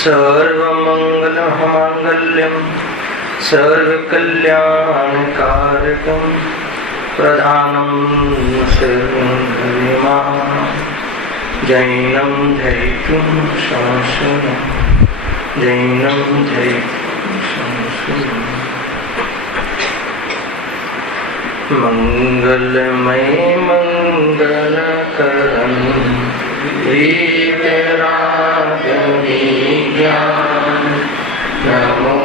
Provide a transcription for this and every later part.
सर्वमंगलमांगल्यं सर्वकल्याणकारकं प्रधानं सर्वं जैनं धैर्यं संशयं जैनं धैर्यं संशयं मंगलमय मंगलकरं दिव्यरागविज्ञान नमो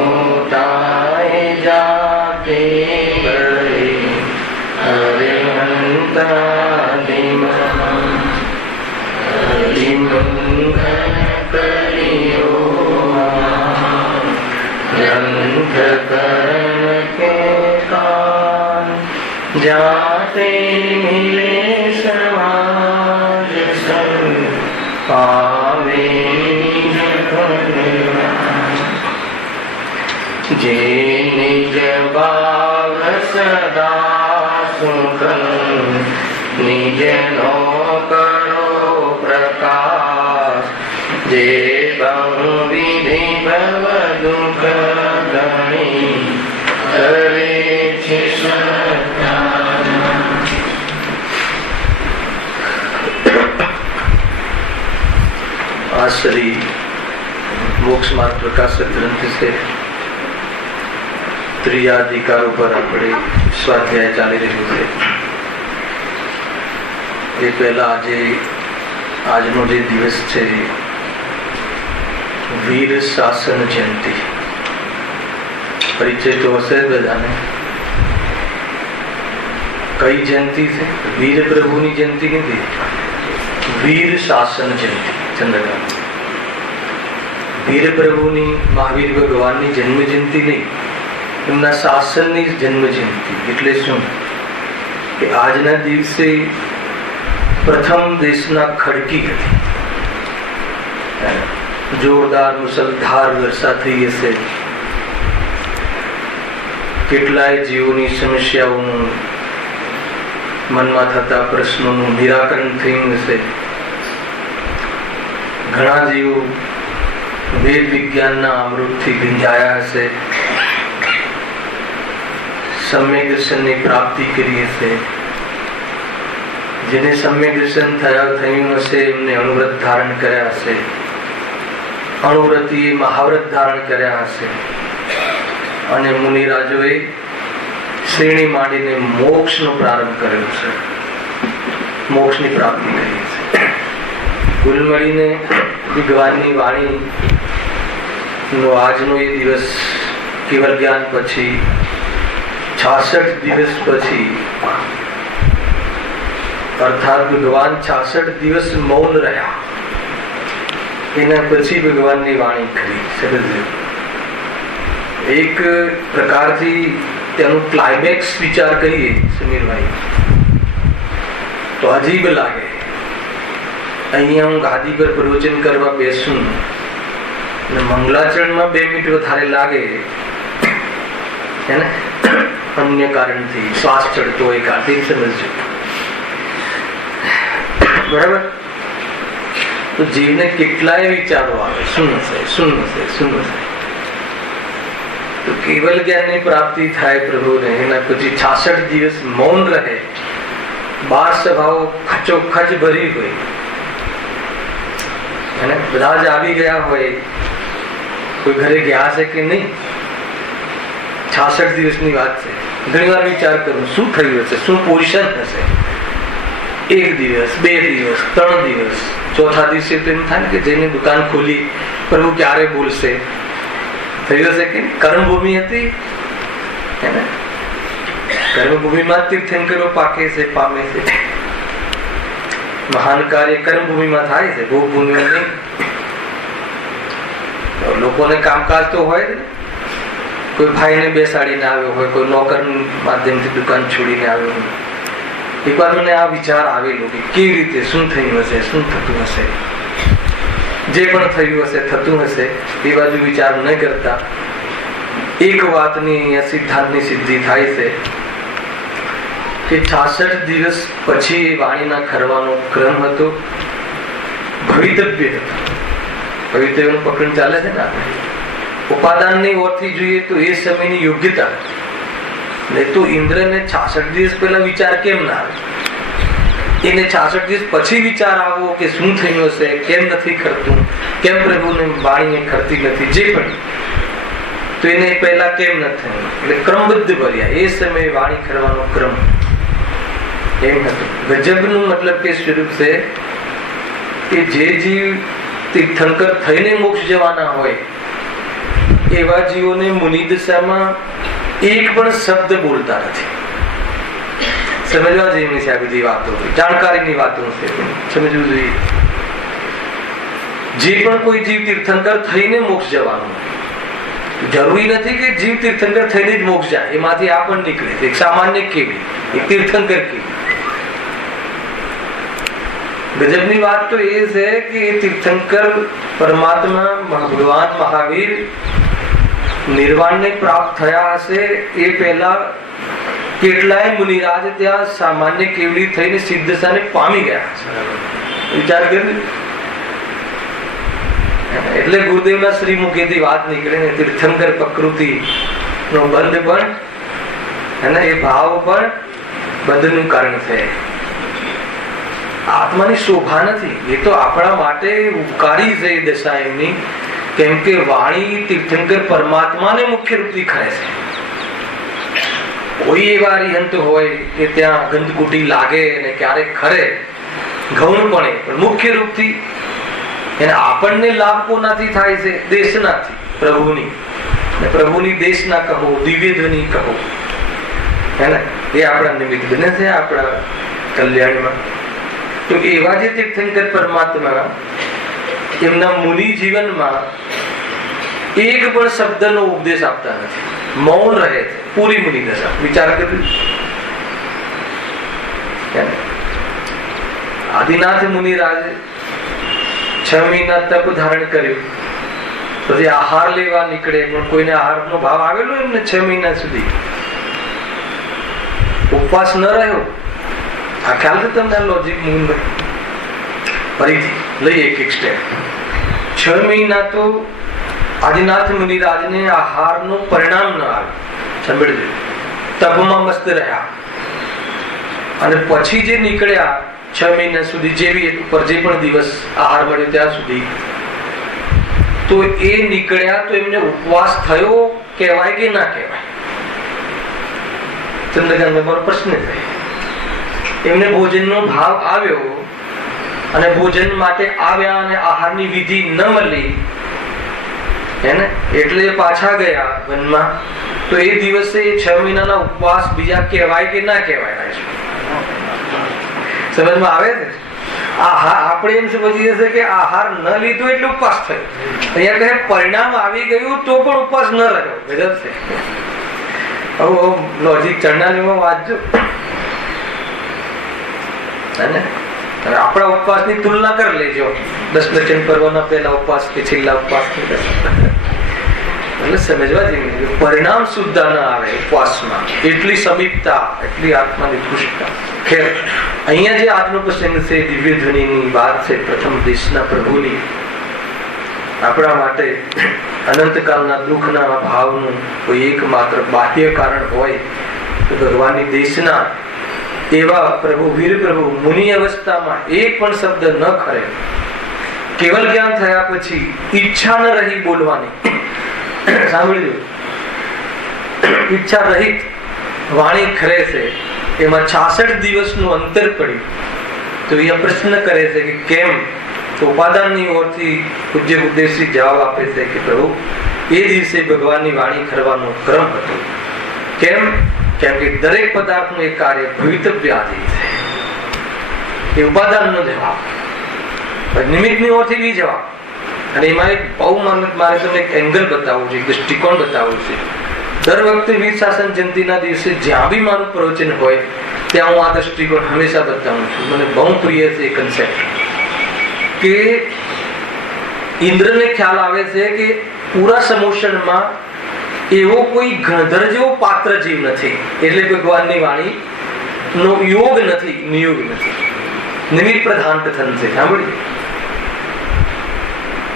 ताय जाते बरे हरिमंगल करियो ग्रंथ करण के कान जाते मिले समाज संग पावे जे निज भाव सदा सुखं निज नो करो प्रकाश जे बहु विधि भव दुख गणी करे छे श्री मोक्ष मार्ग प्रकाशक ग्रंथ से त्रियाधिकारों पर अपने स्वाध्याय चाली रही है। ये पहला આજનો જે દિવસ છે વીર શાસન જયંતિ પરિચય તો હશે બધાને। કઈ જયંતિ છે? વીર પ્રભુની જયંતિ નથી, વીર શાસન જયંતિ ચંદ્રકાંત। વીર પ્રભુની મહાવીર ભગવાનની જન્મ જયંતિ નહીં, એમના શાસનની જન્મ જયંતિ। એટલે શું કે આજના દિવસે પ્રથમ દેશના ખડકી હતી, જોરદાર મુસલધાર વર્ષા થઈ હશે, કેટલાય જીવોની સમસ્યાઓનું મનમાં થતા પ્રશ્નોનું નિરાકરણ થયું હશે। ઘણા જીવો વેદ વિજ્ઞાનના અમૃતથી ગંજાયા હશે, સમ્યક દર્શનની પ્રાપ્તિ કરી હશે। જેને સમ્યક દર્શન થયું હશે એમને અણુવ્રત ધારણ કર્યા હશે, અણુવ્રતીએ મહાવ્રત ધારણ કર્યા હશે, અને મુનિરાજોએ શ્રેણી માંડીને મોક્ષનો પ્રારંભ કર્યો છે, મોક્ષની પ્રાપ્તિ કરી છે। કુલ મળીને ભગવાનની વાણીનો આજનો એ દિવસ કેવલ જ્ઞાન પછી 66 દિવસ પછી, અર્થાત ભગવાન 66 દિવસ મૌન રહ્યા, એના પછી ભગવાનની વાણી કરી। સમજજો, એક પ્રકારથી તેનું ક્લાઇમેક્સ વિચાર કરીએ સમીરભાઈ તો અજીબ લાગે। અહીંયા હું ગાદી પર પ્રવચન કરવા બેસું અને મંગલાચરણમાં 2 મિનિટ વધારે લાગે હે ને, અન્ય કારણથી શ્વાસ ચડતો હોય કારણથી, સમજજો બરાબર। તો જીવને કેટલાય વિચારો આવે, શું હશે શું હશે શું હશે। તો કેવલ જ્ઞાનની પ્રાપ્તિ થાય પ્રભુને, એના પછી 66 દિવસ મૌન રહે, 12 સભાઓ ખચોખચ ભરી હોય અને બધા જ આવી ગયા હોય, કોઈ ઘરે ગયા હશે કે નહીં, 66 દિવસની વાત છે। ઘણી વાર વિચાર કરું શું થયું હશે, શું પોઝિશન હશે। 1 દિવસ 2 દિવસ 3 દિવસ, ચોથા દિવસે તો એમ થાય કે જેની દુકાન ખોલી પ્રભુ ક્યારે બોલશે। થયું હશે કે કર્મભૂમિ હતી હે ને, કર્મભૂમિમાં તીર્થંકરો પાકે છે, પામે છે। મહાન કાર્ય કર્મભૂમિમાં થાય છે, ભોગભૂમિમાં નહીં। લોકોને કામકાજ તો હોય ને, કોઈ ભાઈને બેસાડીને આવ્યો હોય, કોઈ નોકર માધ્યમથી દુકાન છોડીને આવ્યો હોય। એકવાર મને આ વિચાર આવેલો કે કેવી રીતે શું થયું હશે, શું થતું હશે। જે પણ થયું હશે થતું હશે એ બાજુ વિચાર ન કરતા એક વાતની સિદ્ધાંતની સિદ્ધિ થાય છે કે 66 દિવસ પછી એ વાણીના ખરવાનો ક્રમ હતો, ભવિતવ્ય હતો. ભવિતવ્યનું પકડ ચાલે છે ને આપણે. ઉપાદાનની ઓરથી જોઈએ તો એ સમયની યોગ્યતા, નહીં તો ઇન્દ્રને 66 દિવસ પહેલા વિચાર કેમ ના આવે? એને 66 દિવસ પછી વિચાર આવો કે શું થયું હશે, કેમ નથી કરતું, કેમ પ્રભુને વાણી કરતી નથી, જે પણ, તો એને પહેલા કેમ ન થયું? એટલે ક્રમબદ્ધ ભર્યા એ સમયે વાણી કરવાનો ક્રમ એમ હતું. ગજબનું મતલબ કે સ્વરૂપ છે કે જે જીવ તીર્થંકર થઈને મોક્ષ જવાના હોય એવા જીવોને મુનિ દશામાં એક પણ શબ્દ બોલતા નથી. સમજવા જેવી છે આ બધી વાતો, જાણકારીની વાતો છે, સમજવું જોઈએ. જે પણ કોઈ જીવ તીર્થંકર થઈને મોક્ષ જવાનું, જરૂરી નથી કે જીવ તીર્થંકર થઈને જ મોક્ષ જાય, એમાંથી આ પણ નીકળે. એક સામાન્ય કેવી, એક તીર્થંકર કેવી. ગજબની વાત તો એ છે કે તીર્થંકર પરમાત્મા ભગવાન મહાવીર નિર્વાણને પ્રાપ્ત થયા હશે એ પહેલા કેટલાય મુનિરાજ ત્યાં સામાન્ય કેવડી થઈને સિદ્ધતાને પામી ગયા છે. વિચાર કરી. એટલે ગુરુદેવના શ્રી મુખેથી વાત નીકળે ને તીર્થંકર પ્રકૃતિ નો બંધ પણ અને એ ભાવ પણ બંધનું કારણ છે. આત્માની શોભા નથી, એ તો આપણા માટે ઉપકારી છે એ દશા એમની. કેમ કે વાણી તીર્થંકર પરમાત્માને મુખ્ય રૂપથી ખરે છે. કોઈ એવા અરિહંત હોય કે ત્યાં ગંધકુટી લાગે અને ક્યારેક ખરે ગૌણપણે, પણ મુખ્ય રૂપથી એને આપણને લાભ કોનાથી થાય છે? દેશનાથી, પ્રભુની. પ્રભુની દેશના કહો, દિવ્ય ધ્વનિ કહો, હે ને, એ આપણા નિમિત્ત બને છે આપણા કલ્યાણમાં. તો એવા જે તીર્થંકર પરમાત્મા એમના મુનિ જીવનમાં એક પણ શબ્દનો ઉપદેશ આપતા નથી, મૌન રહે છે પૂરી મુનિ દશા. વિચાર કર્યું. આદિનાથ મુનિરાજ 6 મહિના તપ ધારણ કર્યું, પછી આહાર લેવા નીકળે, પણ કોઈને આહારનો ભાવ આવેલો એમને 6 મહિના સુધી ઉપવાસ ન રહ્યો. આ ખ્યાલ છે તમને લોજિક? ફરીથી લઈએ એક સ્ટેપ. 6 મહિના તો આદિનાથ મુનિરાજને આહારનું પરિણામ ન આવ્યું. સાંભળજો, તપમાં મસ્ત રહ્યા. અને પછી જે નીકળ્યા 6 મહિના સુધી, જેવી ઉપર જે પણ દિવસ આહાર મળ્યો ત્યાં સુધી, તો એ નીકળ્યા તો એમને ઉપવાસ થયો કહેવાય કે ના કહેવાય? ચંદ્રકાંત મારો પ્રશ્ન થાય. એમને ભોજનનો ભાવ આવ્યો અને ભોજન માટે આવ્યા અને આહારની વિધિ ન મળી, હે ને, એટલે પાછા ગયા વનમાં. તો એ દિવસે 6 મહિનાના ઉપવાસ બીજા કહેવાય કે ના કહેવાય? સમજમાં આવે છે? આપણે એમ સમજીએ છીએ કે આહાર ન લીધો એટલે ઉપવાસ થયો. અહીંયા કહે પરિણામ આવી ગયું તો પણ ઉપવાસ ન રહ્યો. ગજબ છે. લોજિક ચરણારીમાં વાંચજો. આપણા ઉપવાસની તુલના કરી લેજો. 10 દર્શન પર્વના પહેલા ઉપવાસ કે છેલ્લા ઉપવાસ, એટલે સમજવા જેવી. પરિણામ સુદ્ધા ન આવે ઉપવાસમાં. એટલી સમીપતા, એટલી આત્માની પુષ્ટતા. ખેર, અહીંયા જે આજનો પ્રસંગ છે દિવ્ય ધ્વનિની વાત છે, પ્રથમ દેશના પ્રભુની. આપણા માટે અનંતકાળના દુઃખના ભાવનું કોઈ એકમાત્ર બાહ્ય કારણ હોય તો ભગવાનની દેશના એવા પ્રભુ, વીર પ્રભુ મુનિ અવસ્થામાં એક પણ શબ્દ ન ખરે. કેવલ જ્ઞાન થયા પછી ઈચ્છા ન રહી બોલવાની. સાંભળજો, ઈચ્છા રહિત વાણી ખરે છે. એમાં 66 દિવસનું અંતર પડ્યું. તો એ પ્રશ્ન કરે છે કે કેમ? તો ઉપાદાનની ઓરથી પૂજ્ય ઉદ્દેશી જવાબ આપે છે કે પ્રભુ, એ દિવસે ભગવાનની વાણી ખરવાનો ક્રમ હતો. કેમ? કેમ કે દરેક પદાર્થનું એક કાર્ય ભવિતવ્ય આધીન છે. એ ઉપાદાનનો જવાબ, નિમિત્તની ઓરથી બી જવાબ. અને એમાં એક બહુ મારે તમને એક એંગલ બતાવવું છે, એક દૃષ્ટિકોણ બતાવવું છે. દર વખતે વીર શાસન જયંતિના દિવસે જ્યાં બી મારું પ્રવચન હોય ત્યાં હું આ દૃષ્ટિકોણ હંમેશા બતાવું છું. મને બહુ પ્રિય છે એ કન્સેપ્ટ કે ઇન્દ્રને ખ્યાલ આવે છે કે પૂરા સમોષણમાં એવો કોઈ ગણધર જેવો પાત્ર જીવ નથી, એટલે ભગવાનની વાણી નો યોગ નથી, નિયોગ નથી. નિમિત્ત પ્રધાન કથન છે. સાંભળ્યું?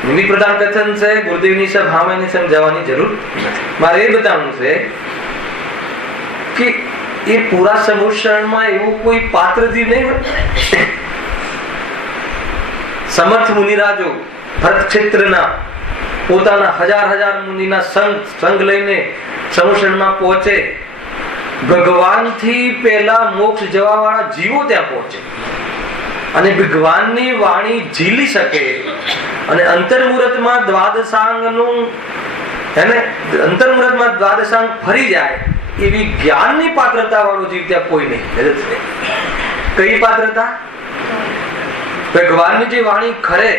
નિમિત્ત પ્રધાન કથન છે. ગુરુદેવની સભામાં એને સમજાવવાની જરૂર નથી. મારે એ બતાવવું છે કે એ પૂરા સમૂહમાં એવું કોઈ પાત્રજી નહીં હોય. સમર્થ મુનિરાજો ભરત ક્ષેત્રના પોતાના હજાર મુનિના સંગ લઈને સમૂહમાં પહોંચે. ભગવાનથી પહેલા મોક્ષ જવા વાળા જીવો ત્યાં પહોંચે અને ભગવાનની વાણી ઝીલી શકે અને અંતર્મુહૂર્તમાં દ્વાદશાંગનું અંતર્મુહૂર્તમાં દ્વાદશાંગ ફરી જાય એવી જ્ઞાનની પાત્રતા વાળો જીવ ત્યાં કોઈ નહીં. કઈ પાત્રતા? ભગવાનની જે વાણી ખરે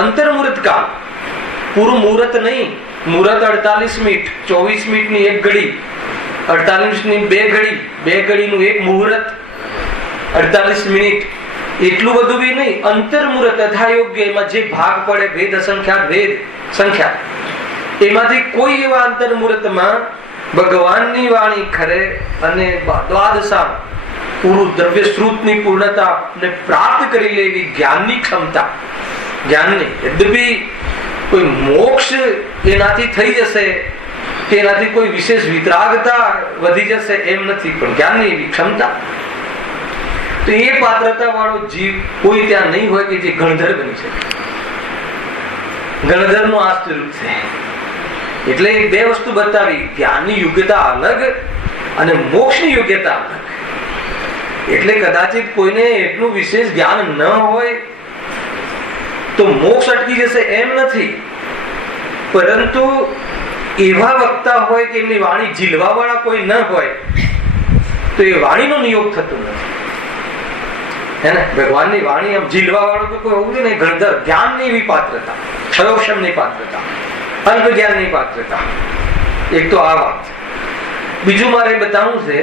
અંતર્મુહૂર્ત કાળ, પૂરું મુહૂર્ત નહીં. મુહૂર્ત 48 મિનિટ, 24 મિનિટની એક ઘડી, 48 ની બે ઘડી, બે ઘડીનું એક મુહૂર્ત, 48 મિનિટ, એટલું બધું બી નહીં. અંતર્મુહૂર્ત યથાયોગ્ય, એમાં જે ભાગ પડે ભેદ અસંખ્યાત ભેદ સંખ્યા, એમાંથી કોઈ એવા અંતર્મુહૂર્તમાં ભગવાનની વાણી ખરે અને દ્વાદશા પૂરું દ્રવ્ય સ્ત્રોતની પૂર્ણતા ને પ્રાપ્ત કરી લેવી જ્ઞાનની ક્ષમતા, જ્ઞાનની. યદ્યપી કોઈ મોક્ષ એનાથી થઈ જશે કે એનાથી કોઈ વિશેષ વિતરાગતા વધી જશે એમ નથી, પણ જ્ઞાનની એવી ક્ષમતા. તો એ પાત્રતા વાળો જીવ કોઈ ત્યાં નહીં હોય કે જે ગણધર બની શકે. ગણધર નું આ સ્વરૂપ છે. એટલે બે વસ્તુ બતાવી, જ્ઞાનની યોગ્યતા અલગ અને મોક્ષની યોગ્યતા અલગ. એટલે કદાચિત કોઈને એટલું વિશેષ જ્ઞાન ન હોય તો મોક્ષ અટકી જશે એમ નથી, પરંતુ એવા વક્તા હોય કે એમની વાણી ઝીલવા વાળા કોઈ ન હોય તો એ વાણીનો નિયોગ થતો નથી. હે ને? ભગવાનની વાણી આમ ઝીલવા વાળો તો કોઈ હોવું નહીં. ગણધર જ્ઞાનની એવી પાત્રતા, ક્ષયોક્ષમની પાત્રતા, અલ્પ જ્ઞાનની પાત્રતા. એક તો આ વાત. બીજું મારે બતાવવું છે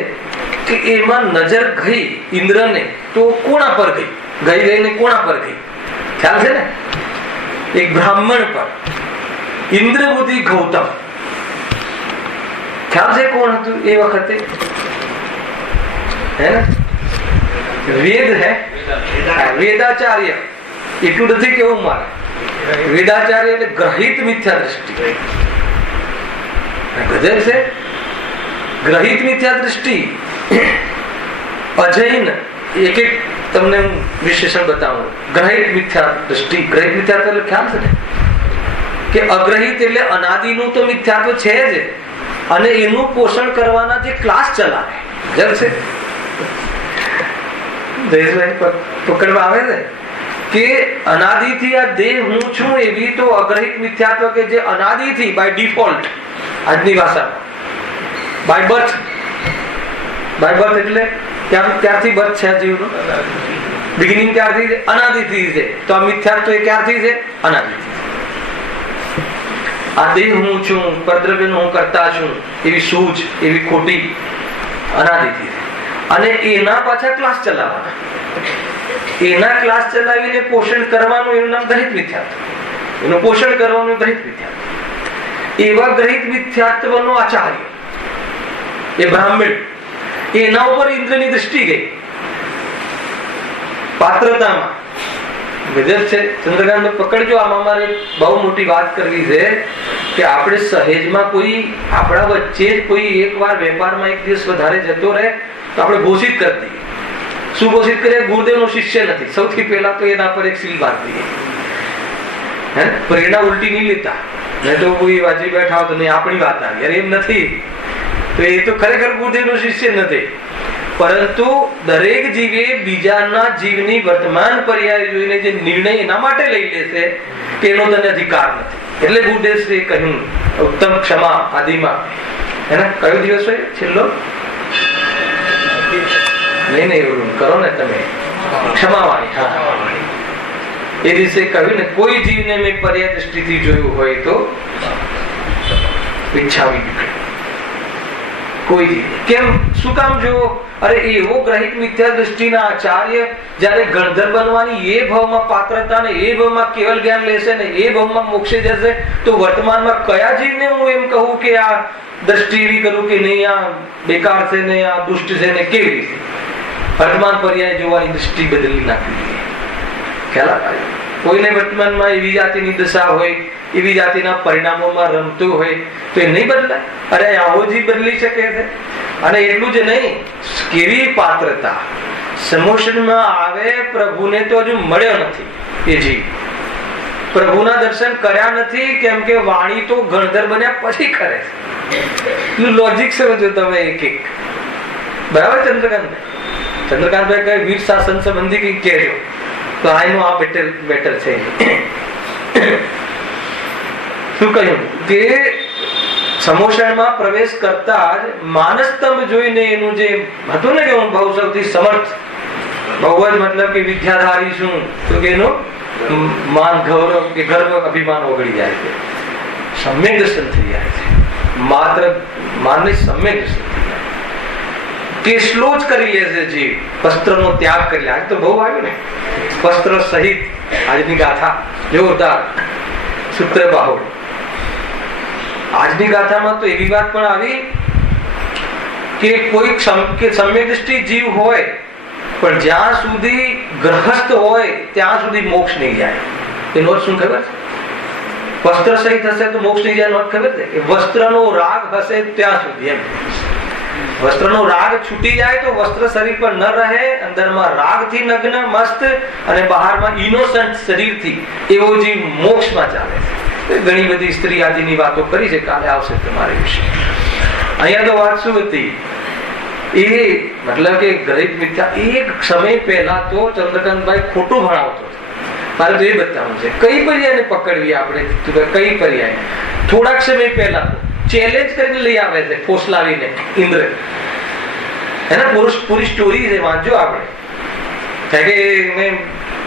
કે એમાં નજર ગઈ ઇન્દ્રને તો કોના પર ગઈ? ગઈને કોના પર ગઈ? ખ્યાલ છે ને? એક બ્રાહ્મણ પર. ઇન્દ્ર બુદ્ધિ ગૌતમ. ખ્યાલ છે કોણ હતું એ વખતે? હે ને? વેદ હે, વેદાચાર્ય. એટલું નથી કેવું મારે. વેદાચાર્ય એટલે ગ્રહિત મિથ્યા દ્રષ્ટિ. ગજબ છે. ગ્રહિત મિથ્યા દ્રષ્ટિ. અજૈન એક એક તમને વિશેષણ બતાવું. ગ્રહિત મિથ્યા દ્રષ્ટિ. ગ્રહિત મિથ્યાત્વ એટલે ખ્યાલ છે ને કે અગ્રહિત એટલે અનાદિનું તો મિથ્યાત્વ છે જ, અને એનું પોષણ કરવાના જે ક્લાસ ચલાવે. ગજબ છે. પકડવા આવે છે કે અનાદિથી આ દેહ હું છું એવી તો અગ્રહિત મિથ્યાત્વ કે જે અનાદિથી બાય ડિફોલ્ટ, આજની ભાષામાં બાય બર્થ. બાય બર્થ એટલે ત્યારથી બર્થ છે જીવનું, બિગિનિંગ ત્યારથી છે, અનાદિથી છે. તો આ મિથ્યાત્વ એ ક્યારથી છે? અનાદિથી. આ દેહ હું છું, પરદ્રવ્યનો હું કરતા છું એવી સૂઝ, એવી ખોટી અનાદિથી. અને એના પાછા ક્લાસ ચલાવવાના, એના ક્લાસ ચલાવીને પોષણ કરવાનું એનું નામ ગ્રહિત મિથ્યાત્વ. એનું પોષણ કરવાનું ગ્રહિત મિથ્યાત્વ. એવા ગ્રહિત મિથ્યાત્વનો આચાર્ય એ બ્રાહ્મણ, એના ઉપર ઇન્દ્રની દૃષ્ટિ ગઈ પાત્રતામાં. ગજબ છે. ચંદ્રકાંત પકડજો. આમાં મારે બહુ મોટી વાત કરવી છે કે આપણે સહેજમાં કોઈ આપણા વચ્ચે જ કોઈ એકવાર વેપારમાં એક દિવસ વધારે જતો રહે તો આપણે ઘોષિત કરી દઈએ. શું ઘોષિત કરીએ? ગુરુદેવનો શિષ્ય નથી. સૌથી પહેલા તો એના પર એક સીલ બાંધી દઈએ. પ્રેરણા ઉલટી નહીં લેતા. નહીં તો કોઈ વાંચી બેઠા હોય તો નહીં આપણી વાત આવી. અરે એમ નથી. તો એ તો ખરેખર ગુરુદેવનો શિષ્ય નથી. પરંતુ દરેક જીવે બીજાના જીવની વર્તમાન પર્યાય જોઈને જે નિર્ણય એના માટે લઈ લેશે કે એનો તને અધિકાર નથી. એટલે ગુરુદેવશ્રીએ કહ્યું ઉત્તમ ક્ષમા આદિમાં. એને કયો દિવસ હોય છેલ્લો? નહીં એવું કરો ને તમે, ક્ષમાવાણી. હા, એ દિવસે કહ્યું ને કોઈ જીવને મેં પર્યાય દ્રષ્ટિથી જોયું હોય તો ઈચ્છાવી કોઈ જીવ. કેમ? શું કામ જોવો? અરે એવો ગ્રહિત મિથ્યા દ્રષ્ટિના આચાર્ય જયારે ગણધર બનવાની એ ભાવમાં પાત્રતા ને એ ભાવમાં કેવલ જ્ઞાન લેશે ને એ ભાવમાં મોક્ષે જશે, તો વર્તમાનમાં કયા જીવને હું એમ કહું કે આ દ્રષ્ટિ એવી કરું કે નહીં આ બેકાર છે ને આ દુષ્ટ છે ને કેવી રીતે? વર્તમાન પર્યાય જોવાની દૃષ્ટિ બદલી નાખવી જોઈએ. ખ્યાલ આવે? કોઈને વર્તમાનમાં એવી જાતિની દશા હોય, એવી જાતિના પરિણામોમાં રમતું હોય તો એ નહીં બદલાય. અરે આહોજી બદલી શકે છે. અને એટલું જ નહીં, કેવી પાત્રતા સમોષણમાં આવે, પ્રભુને તો હજુ મળ્યો નથી એ જીવ, પ્રભુના દર્શન કર્યા નથી, કેમ કે વાણી તો ગણધર બન્યા પછી કરે છે. લોજિક સમજો તમે એક એક. બરાબર? ચંદ્રકાંતભાઈ કઈ વીર શાસન સંબંધી કઈ કહેજો તો આનું આ બેટર છે. શું કહ્યું કે સમોષણમાં પ્રવેશ કરતા જ માનસ્તંભ જોઈને એનું જે હતું ને કે હું બહુ સૌથી સમર્થ, બહુ જ મતલબ કે વિદ્યાધારી છું, તો કે એનું માન ગૌરવ કે ગર્વ અભિમાન ઓગળી જાય છે. સમ્યક દર્શન થઈ જાય છે. માત્ર માનની સમ્યક દર્શન થઈ જાય. કેસલો જ કરી લે છે જીવ, વસ્ત્રનો ત્યાગ કરી લે. આજ તો બહુ આવ્યું ને વસ્ત્ર સહિત આજની ગાથા જોરદાર સૂત્ર બાહુળ. આજની ગાથામાં તો એવી વાત પણ આવી કે કોઈ સમ્યક દ્રષ્ટિ જીવ હોય પણ જ્યાં સુધી ગ્રહસ્થ હોય ત્યાં સુધી મોક્ષ નહીં જાય. એનો અર્થ શું ખબર છે? વસ્ત્ર સહિત હશે તો મોક્ષ નહીં જાય એનો અર્થ ખબર છે? વસ્ત્રનો રાગ હશે ત્યાં સુધી. એમ વસ્ત્રનો રાગ છૂટી જાય તો વસ્ત્ર શરીર પર ન રહે, અંદરમાં રાગથી નગ્ન મસ્ત અને બહારમાં ઇનોસન્ટ શરીરથી એવો જીવ મોક્ષમાં ચાલે છે. ઘણી બધી સ્ત્રી આદિની વાતો કરી છે, કાલે આવશે તમારી વિશે. અહીંયા તો વાત શું હતી? એ મતલબ કે ગ્રહિત મિથ્યા. એક સમય પહેલા તો ચંદ્રકાંતભાઈ ખોટું ભણાવતો હતો. મારે તો એ બતાવવું છે કઈ પર્યાયને પકડવી આપણે, કઈ પર્યાય. થોડાક સમય પહેલા તો ચેલેન્જ કરીને લઈ આવે છે, ફોસલાવીને ઇન્દ્ર. એના પૂરી સ્ટોરી છે, વાંચજો આપણે.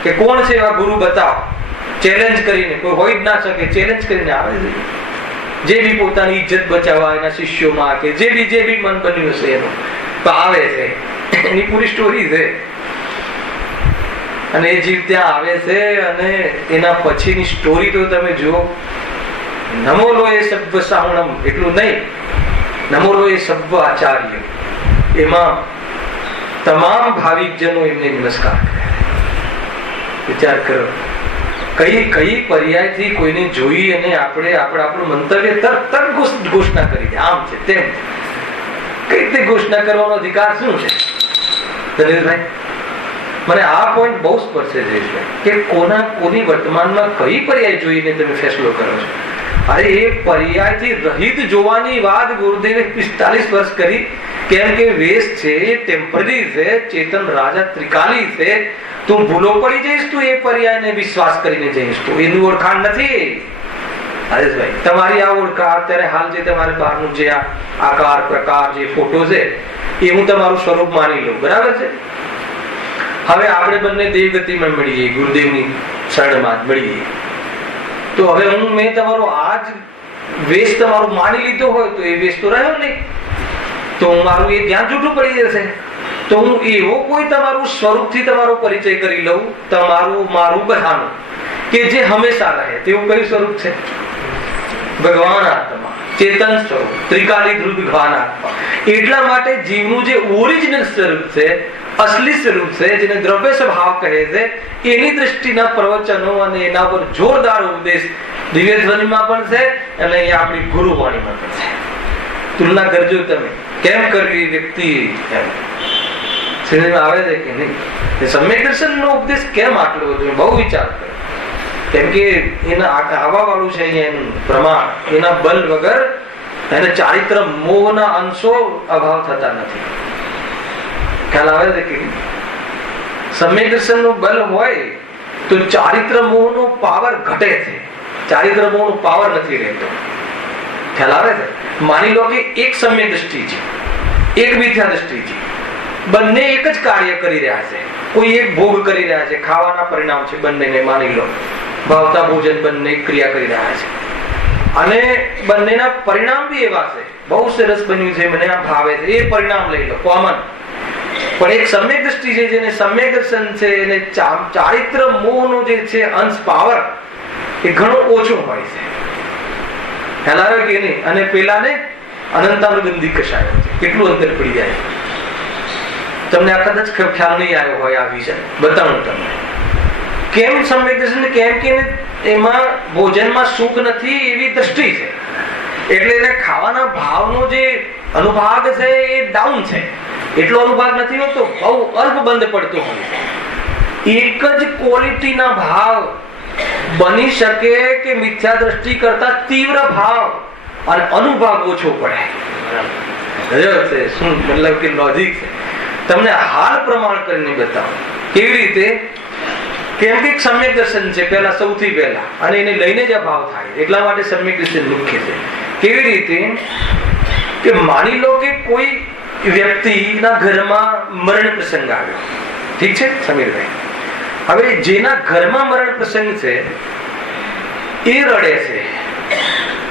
કે કોણ છે એવા ગુરુ બતાવો, ચેલેન્જ કરીને. કોઈ હોય જ ના શકે, ચેલેન્જ કરીને આવે છે. જે બી પોતાની ઇજ્જત બચાવવા એના શિષ્યોમાં કે જે બી મન બન્યું હશે એનું આવે છે. એની પૂરી સ્ટોરી છે. અને એ જીવ ત્યાં આવે છે અને એના પછીની સ્ટોરી તો તમે જુઓ. નમોલો એ સબ્બ સાહુણમ, એટલું નહીં, નમોલો એ સબ્બ આચાર્ય. એમાં તમામ ભાવિક જનો એમને નમસ્કાર કરે. વિચાર કરો કઈ પર્યાયથી કોઈને જોઈ અને આપણે આપણું મંતવ્ય તરત ઘોષણા કરી દે. આમ છે તેમ કઈ રીતે ઘોષણા કરવાનો અધિકાર શું છે? દલીલભાઈ મને આ પોઈન્ટ બહુ સ્પર્શે છે કે કોની વર્તમાનમાં કઈ પર્યાય જોઈને તમે ફેસલો કરો છો. અરે એ પર્યાયથી રહિત જોવાની વાત ગુરુદેવે 45 વર્ષ કરી. કેમ કે વેશ છે એ ટેમ્પરરી છે, ચેતન રાજા ત્રિકાલી છે. તું ભૂલો પડી જઈશ, તું એ પર્યાયને વિશ્વાસ કરીને જઈશ, તો એનું ઓળખાણ નથી. હરેશભાઈ તમારી આ ઓળખાણ અત્યારે હાલ જે તમારે બહારનું જે આકાર પ્રકાર જે ફોટો છે એ હું તમારું સ્વરૂપ માની લઉં, બરાબર છે? હવે આપણે બંને દેવગતિમાં મળીએ, ગુરુદેવની શરણમાં મળીએ, તો હવે મેં તમારો આ જ વેશ તમારું માની લીધો હોય તો એ વેશ તો રહ્યો નહીં, તો મારું એ ધ્યાન જૂઠું પડી જશે. તો હું એવો કોઈ તમારું સ્વરૂપથી તમારો પરિચય કરી લઉં, મારું બહાનું કે જે હંમેશા રહે. તેવું કયું સ્વરૂપ છે? ભગવાન આત્મા, ચેતન સ્વરૂપ, ત્રિકાલી ધ્રુવ ભગવાન આત્મા. એટલા માટે જીવનું જે ઓરિજિનલ સ્વરૂપ છે, અસલી સ્વરૂપ છે, જેને દ્રવ્ય સ્વભાવ કહે છે, એની દ્રષ્ટિના પ્રવચનો અને એના પર જોરદાર ઉપદેશ દિવ્ય ધ્વનિમાં પણ છે અને અહીંયા આપણી ગુરુવાણીમાં પણ છે. તુલના કરજો તમે, કેમ કરવી વ્યક્તિ આવે છે કે નહીં. સમ્યક દર્શનનો ઉપદેશ કેમ આટલો બધો? બહુ વિચાર કરો. કેમ કે એના આવા વાળું છે અહીંયા એનું પ્રમાણ. એના બલ વગર એને ચારિત્ર મોહના અંશો અભાવ થતા નથી. ખ્યાલ આવે છે કે સમ્યક દર્શનનું બલ હોય તો ચારિત્ર મોહનો પાવર ઘટે છે, ચારિત્ર મોહનો પાવર નથી રહેતો. ખ્યાલ આવે છે? માની લો કે એક સમ્યક દ્રષ્ટિ છે, એક મિથ્યા દ્રષ્ટિ છે, બંને એક જ કાર્ય કરી રહ્યા છે. કોઈ એક ભોગ કરી રહ્યા છે, ખાવાના પરિણામ છે બંનેને, માની લો ભાવતા ભોજન બંને ક્રિયા કરી રહ્યા છે અને બંનેના પરિણામ બી એવા છે. બહુ સરસ બન્યું છે, મને આ ભાવે છે, એ પરિણામ લઈ લો, કોમન. પણ એક સમ્યક દ્રષ્ટિ છે, જેને સમ્યક દર્શન છે, એને ચારિત્ર મોહનો જે છે અંશ પાવર એ ઘણો ઓછો હોય છે. ખ્યાલ આવે કે નહીં? અને પેલાને અનંતાનુબંધી કશાયો છે, કેટલું અંતર પડી જાય. તમને આ કદાચ ખ્યાલ નહીં આવ્યો હોય આ વિશે બતાવું તમને. કેમ સમ્યક દર્શન? કેમ કે એમાં ભોજનમાં સુખ નથી એવી દ્રષ્ટિ છે, એટલે એને ખાવાના ભાવનો જે અનુભાગ છે એ ડાઉન છે. એટલો અનુભાગ નથી હોતો, બહુ અલ્પ બંધ પડતો હોય છે. એક જ ક્વોલિટીના ભાવ બની શકે કે મિથ્યા દ્રષ્ટિ કરતા તીવ્ર ભાવ અને અનુભાગ ઓછો પડે. શું મતલબ કે લોજિક છે, તમને હાલ પ્રમાણ કરીને બતાવો કેવી રીતે. કેમ કે સમ્યક દર્શન છે પહેલા, સૌથી પહેલા, અને એને લઈને જ આ ભાવ થાય, એટલા માટે સમ્યક દર્શન મુખ્ય છે. કેવી રીતે કે માની લો કે કોઈ વ્યક્તિના ઘરમાં મરણ પ્રસંગ આવ્યો, ઠીક છે સમીરભાઈ. હવે જેના ઘરમાં મરણ પ્રસંગ છે એ રડે છે,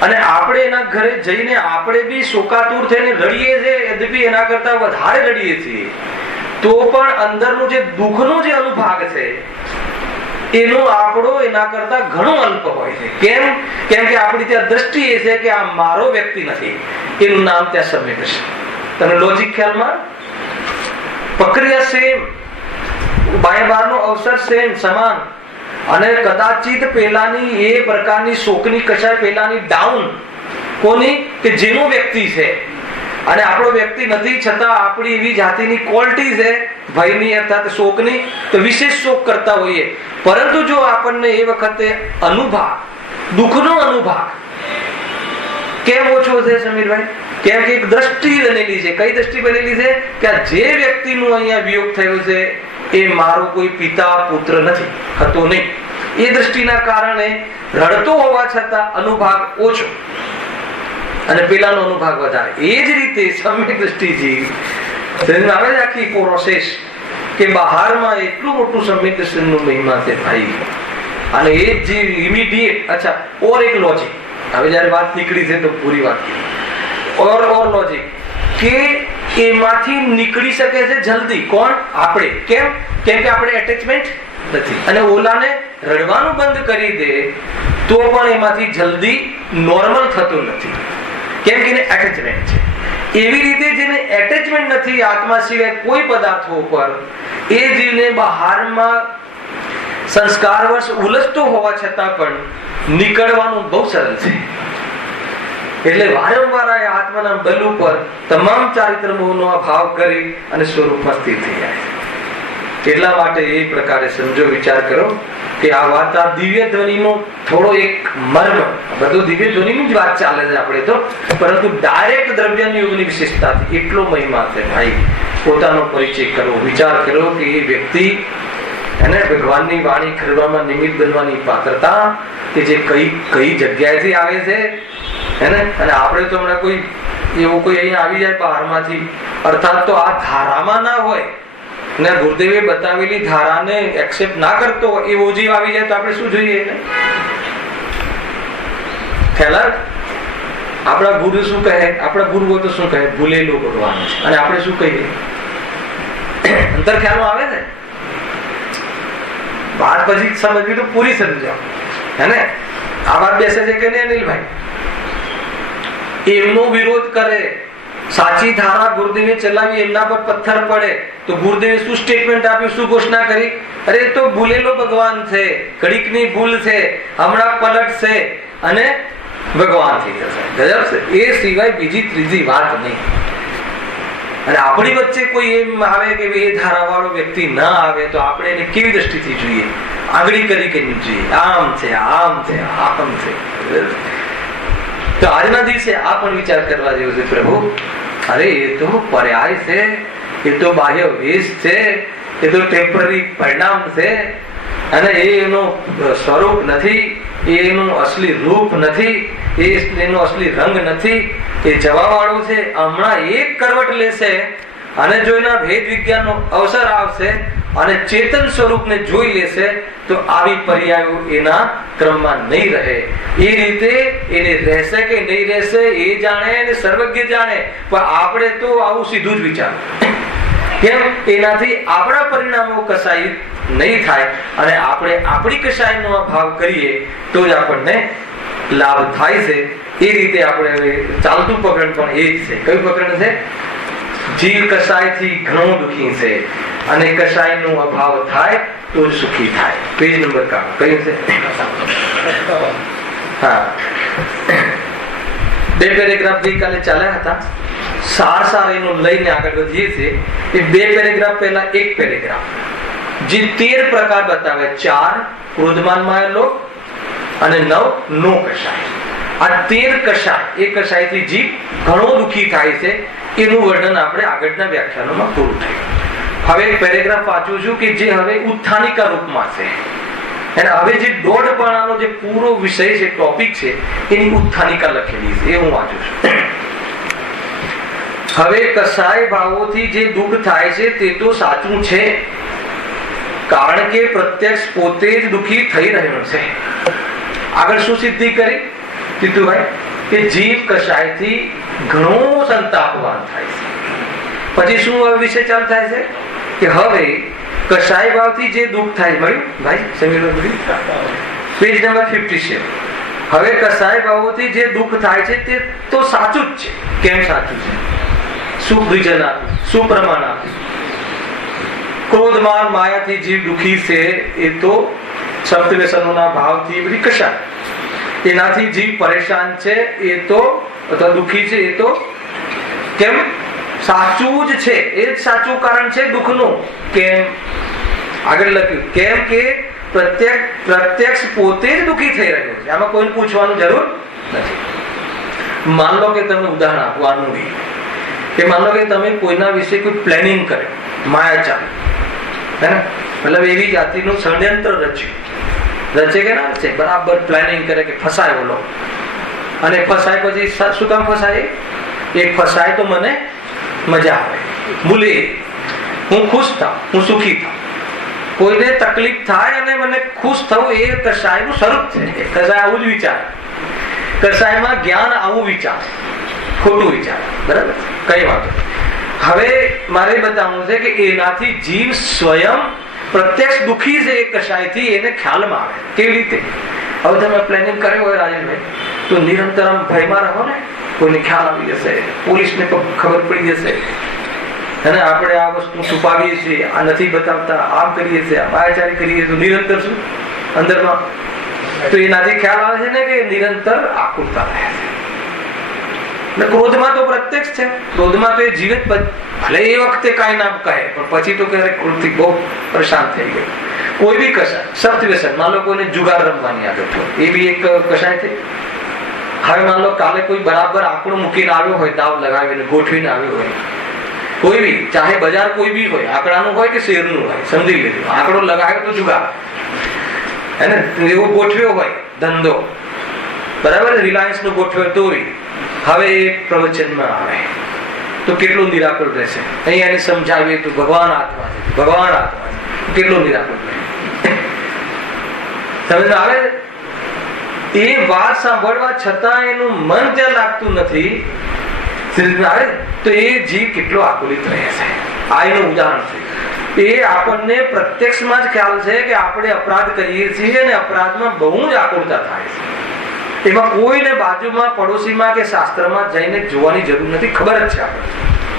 અને આપણે એના ઘરે જઈને આપણે બી શોકાતુર થઈને રડીએ છીએ, યદ્યપી એના કરતા વધારે રડીએ છીએ, તો પણ અંદરનું જે દુઃખનો જે અનુભાગ છે એનો આપણો એના કરતા ઘણો અલ્પ હોય છે. કેમ? કેમ કે આપણી ત્યાં દ્રષ્ટિ એ છે કે આ મારો વ્યક્તિ નથી, એનું નામ ત્યાં સમ્યક છે. તમે લોજિક ખ્યાલમાં પ્રક્રિયા સેમ, બાય બારનો અવસર સેમ, સમાન. અને કદાચિત પેલાની એ પ્રકારની શોકની કશાય પેલાની ડાઉન કોની કે જેનો વ્યક્તિ છે, અને આપણો વ્યક્તિ નથી છતાં આપણી એવી જાતિની ક્વોલિટી છે ભયની અર્થાત શોકની, તો વિશેષ શોક કરતા હોઈએ. પરંતુ જો આપણને એ વખતે અનુભાગ, દુઃખનો અનુભાગ કેમ ઓછો છે સમીરભાઈ? કેમ કે એક દ્રષ્ટિ બનેલી છે. કઈ દ્રષ્ટિ બનેલી છે કે જે વ્યક્તિનું અહીંયા વિયોગ થયો છે એ મારો કોઈ પિતા પુત્ર નથી, હતો નહીં. એ દ્રષ્ટિના કારણે રડતો હોવા છતાં અનુભાગ ઓછો અને પેલાનો અનુભાગ વધારે. એ જ રીતે સમ્યક દ્રષ્ટિજી આવે છે આખી પ્રોસેસ કે બહારમાં એટલું મોટું સમ્યક દર્શનનું મહિમા છે ભાઈ. અને એ જે ઇમિડિયેટ, અચ્છા ઓર એક લોજિક, હવે જયારે વાત નીકળી છે તો પૂરી વાત કરી. ઓર લોજિક કે એમાંથી નીકળી શકે છે જલ્દી. કોણ? આપણે. કેમ? કેમ કે આપણે એટેચમેન્ટ નથી, અને ઓલાને રડવાનું બંધ કરી દે તો પણ એમાંથી જલ્દી નોર્મલ થતું નથી. કેમ કે એને એટેચમેન્ટ છે. એવી રીતે જેને એટેચમેન્ટ નથી આત્મા સિવાય કોઈ પદાર્થો ઉપર, એ જીવને બહારમાં સંસ્કારવશ ઉલઝતો હોવા છતાં પણ નીકળવાનું બહુ સરળ છે. એટલે વારંવાર આ આત્માના બલ ઉપર તમામ ચારિત્ર મોહનો ભાવ કરી અને સ્વરૂપમાં સ્થિર થઈ જાય. એટલા માટે એ પ્રકારે સમજો, વિચાર કરો કે આ વાત, આ દિવ્ય ધ્વનિનો થોડો એક મર્મ, બધું દિવ્ય ધ્વનિની જ વાત ચાલે છે આપણે તો, પરંતુ ડાયરેક્ટ દ્રવ્યની યોગની વિશેષતાથી એટલો મહિમા છે ભાઈ. પોતાનો પરિચય કરો, વિચાર કરો કે એ વ્યક્તિ એને ભગવાનની વાણી ખરવામાં નિમિત્ત બનવાની પાત્રતા કે જે કઈ જગ્યાએથી આવે છે અને આપણે તો હમણાં કોઈ એવું કોઈ અહીંયા આવી જાય બહારમાંથી, અર્થાત તો આ ધારામાં ના હોય ને ગુરુદેવે બતાવેલી ધારાને એક્સેપ્ટ ના કરતો એવો જીવ આવી જાય તો આપણે શું જોઈએ? ખેલા આપણા ગુરુ શું કહે? આપણા ગુરુઓ તો શું કહે? ભૂલેલું ભગવાન છે. અને આપણે શું કહીએ? અંતર ખ્યાલો આવે ને વાત પછી સમજવી તો પૂરી સમજાવ હે ને. આ વાત બેસે છે કે નહીં અનિલભાઈ? એમનો વિરોધ કરે, સાચી ધારા ગુરુદેવે ચલાવી, એમના પર પથ્થર પડે તો ગુરુદેવે શું સ્ટેટમેન્ટ આપ્યું, શું ઘોષણા કરી? અરે તો ભૂલેલો ભગવાન છે, ઘડીકની ભૂલ છે, હમણાં પલટ છે અને ભગવાન થઈ જશે. ગજબ છે. એ સિવાય બીજી ત્રીજી વાત નહીં. અને આપણી વચ્ચે કોઈ એમ આવે કે એ ધારા વાળો વ્યક્તિ ના આવે તો આપણે એને કેવી દ્રષ્ટિથી જોઈએ? આગળી કરી કે નહીં જોઈએ? આમ છે, આમ છે, આમ છે. તો આજના દિવસે આ પણ વિચાર કરવા જેવો છે. પ્રભુ, અરે એ તો પર્યાય છે, એ તો બાહ્ય વેશ છે, એ તો ટેમ્પરરી પરિણામ છે, અને એનું સ્વરૂપ નથી, એનું અસલી રૂપ નથી, એનો અસલી રંગ નથી. એ જવા વાળો છે, હમણાં એક કરવટ લેશે અને જો એના ભેદ વિજ્ઞાનનો અવસર આવશે અને ચેતન સ્વરૂપને જોઈ લેશે તો આવી પર્યાયો એના ક્રમમાં નહીં રહે. એ રીતે એને રહેશે કે નહીં રહેશે એ જાણે અને સર્વજ્ઞ જાણે, પણ આપણે તો આવું સીધું જ વિચાર. કેમ? એનાથી આપણા પરિણામો કસાઈ નહીં થાય, અને આપણે આપણી કસાઈનો ભાવ કરીએ તો જ આપણને લાભ થાય છે. એ રીતે આપણે હવે ચાલતું પ્રકરણ પણ એ જ છે. કયું પ્રકરણ છે? જીવ કસાયથી ઘણો દુખી છે અને કસાયનો અભાવ થાય તો સુખી થાય. પેજ નંબર કયું છે? હા, 2 પેરેગ્રાફ ગઈકાલે ચાલ્યા હતા. સાર એનું લઈને આગળ વધીએ છીએ. એ 2 પેરેગ્રાફ પહેલા 1 પેરેગ્રાફ જે 13 પ્રકાર બતાવે. 4 ક્રોધમાન માયેલો અને 9 નો કસાય. આ 13 કસાય, એ કસાયથી જીવ ઘણો દુખી થાય છે એનું વર્ણન આપણે આગળના વ્યાખ્યાનોમાં પૂરું થયું. હવે એક પેરેગ્રાફ વાંચું છું કે જે હવે ઉત્થાનિકા રૂપમાં છે. અને હવે જે 1.5 પાનાનો જે પૂરો વિષય છે, ટોપિક છે, એની ઉત્થાનિકા લખેલી છે, એ હું વાંચું છું. હવે કસાય ભાવોથી જે દુઃખ થાય છે તે તો સાચું છે, કારણ કે પ્રત્યક્ષ પોતે જ દુઃખી થઈ રહ્યો છે. આગળ શું સિદ્ધિ કરી તીતુભાઈ? કે જીવ કસાયથી ઘણો સંતાપવાન થાય છે. પછી શું વિષય ચાલુ થાય છે કે હવે કસાય ભાવથી જે દુઃખ થાય, મળ્યું ભાઈ સમીર? Page number 57. હવે કસાય ભાવોથી જે દુઃખ થાય છે તે તો સાચું જ છે. કેમ સાચું છે? શું રીઝન આપ્યું, શું પ્રમાણ આપ્યું? ક્રોધમાન માયાથી જીવ દુઃખી છે એ તો સપ્તવ્યસનોના ભાવથી બધી કસાય, એનાથી જીવ પરેશાન છે એ તો અથવા દુઃખી છે એ તો કેમ? સાચું જ છે. એ જ સાચું કારણ છે દુઃખનું. કેમ? આગળ લખ્યું કેમ કે પ્રત્યક્ષ પોતે જ દુઃખી થઈ રહ્યો છે. આમાં કોઈને પૂછવાનું જરૂર નથી. માન લો કે તમે ઉદાહરણ આપો આનું બી, કે માન લો કે તમે કોઈના વિશે કોઈ પ્લાનિંગ કરે, માયા ચાલે, હે ને? મતલબ એવી જાતિનું ષડયંત્ર રચે કે ના રચે? બરાબર પ્લાનિંગ કરે કે ફસાય બોલો, અને ફસાય પછી શું કામ ફસાય? એક ફસાય તો મને મજા આવે, ભૂલે, હું ખુશ થાઉં, હું સુખી થાઉં. કોઈને તકલીફ થાય અને મને ખુશ થવું, એ કસાયનું સ્વરૂપ છે. કસાય આવું જ વિચાર, કસાયમાં જ્ઞાન આવું વિચાર, ખોટું વિચાર. બરાબર, કઈ વાત. હવે મારે બતાવવું છે કે એનાથી જીવ સ્વયં પ્રત્યક્ષ દુઃખી છે એ કસાયથી, એને ખ્યાલમાં આવે. કેવી રીતે? હવે તમે પ્લાનિંગ કર્યો હોય રાજેશભાઈ, તો નિરંતર આમ ભયમાં રહો ને. કોઈને ખ્યાલ આવી જશે, પોલીસને ખબર પડી જશે, અને આપણે આ વસ્તુ છુપાવીએ છીએ, આ નથી બતાવતા, આમ કરીએ છીએ, આ માયાચારી કરીએ, તો નિરંતર શું અંદરમાં? તો એનાથી ખ્યાલ આવે છે ને કે નિરંતર આકુરતા રહે છે. ક્રોધમાં તો પ્રત્યક્ષ છે. ક્રોધમાં તો એ જીવિત, ભલે એ વખતે કાંઈ નામ કહે, પણ પછી તો ક્યારેક ક્રોધથી બહુ પરેશાન થઈ ગયો. કોઈ બી કસાય, સપ્તવ્યસન, માન લો કોઈને જુગાર રમવાની આદત હોય, એ બી એક કસાય થઈ. હવે માન લો કાલે કોઈ બરાબર આંકડો મૂકીને આવ્યો હોય, દાવ લગાવીને ગોઠવીને આવ્યો હોય, કોઈ બી, ચાહે બજાર કોઈ બી હોય, આંકડાનું હોય કે શેરનું હોય, સમજી લેજો. આંકડો લગાવ્યો તો જુગાર, હે ને? એવો ગોઠવ્યો હોય ધંધો, બરાબર, રિલાયન્સ નો ગોઠવ્યો તો હવે એ પ્રવચનમાં આવે તો કેટલું નિરાકર રહેશે? અહીંયા એને સમજાવીએ તો ભગવાન આત્મા છે, ભગવાન આત્મા છે, કેટલું નિરાકર રહે? સમજ આવે? એ વાત સાંભળવા છતાં એનું મન ત્યાં લાગતું નથી, તો એ જીવ કેટલો આકુલિત રહે છે. આ એનું ઉદાહરણ છે. એ આપણને પ્રત્યક્ષમાં જ ખ્યાલ છે કે આપણે અપરાધ કરીએ છીએ અને અપરાધમાં બહુ જ આકુલતા થાય છે. એમાં કોઈને બાજુમાં, પડોશીમાં કે શાસ્ત્રમાં જઈને જોવાની જરૂર નથી, ખબર જ છે આપણે.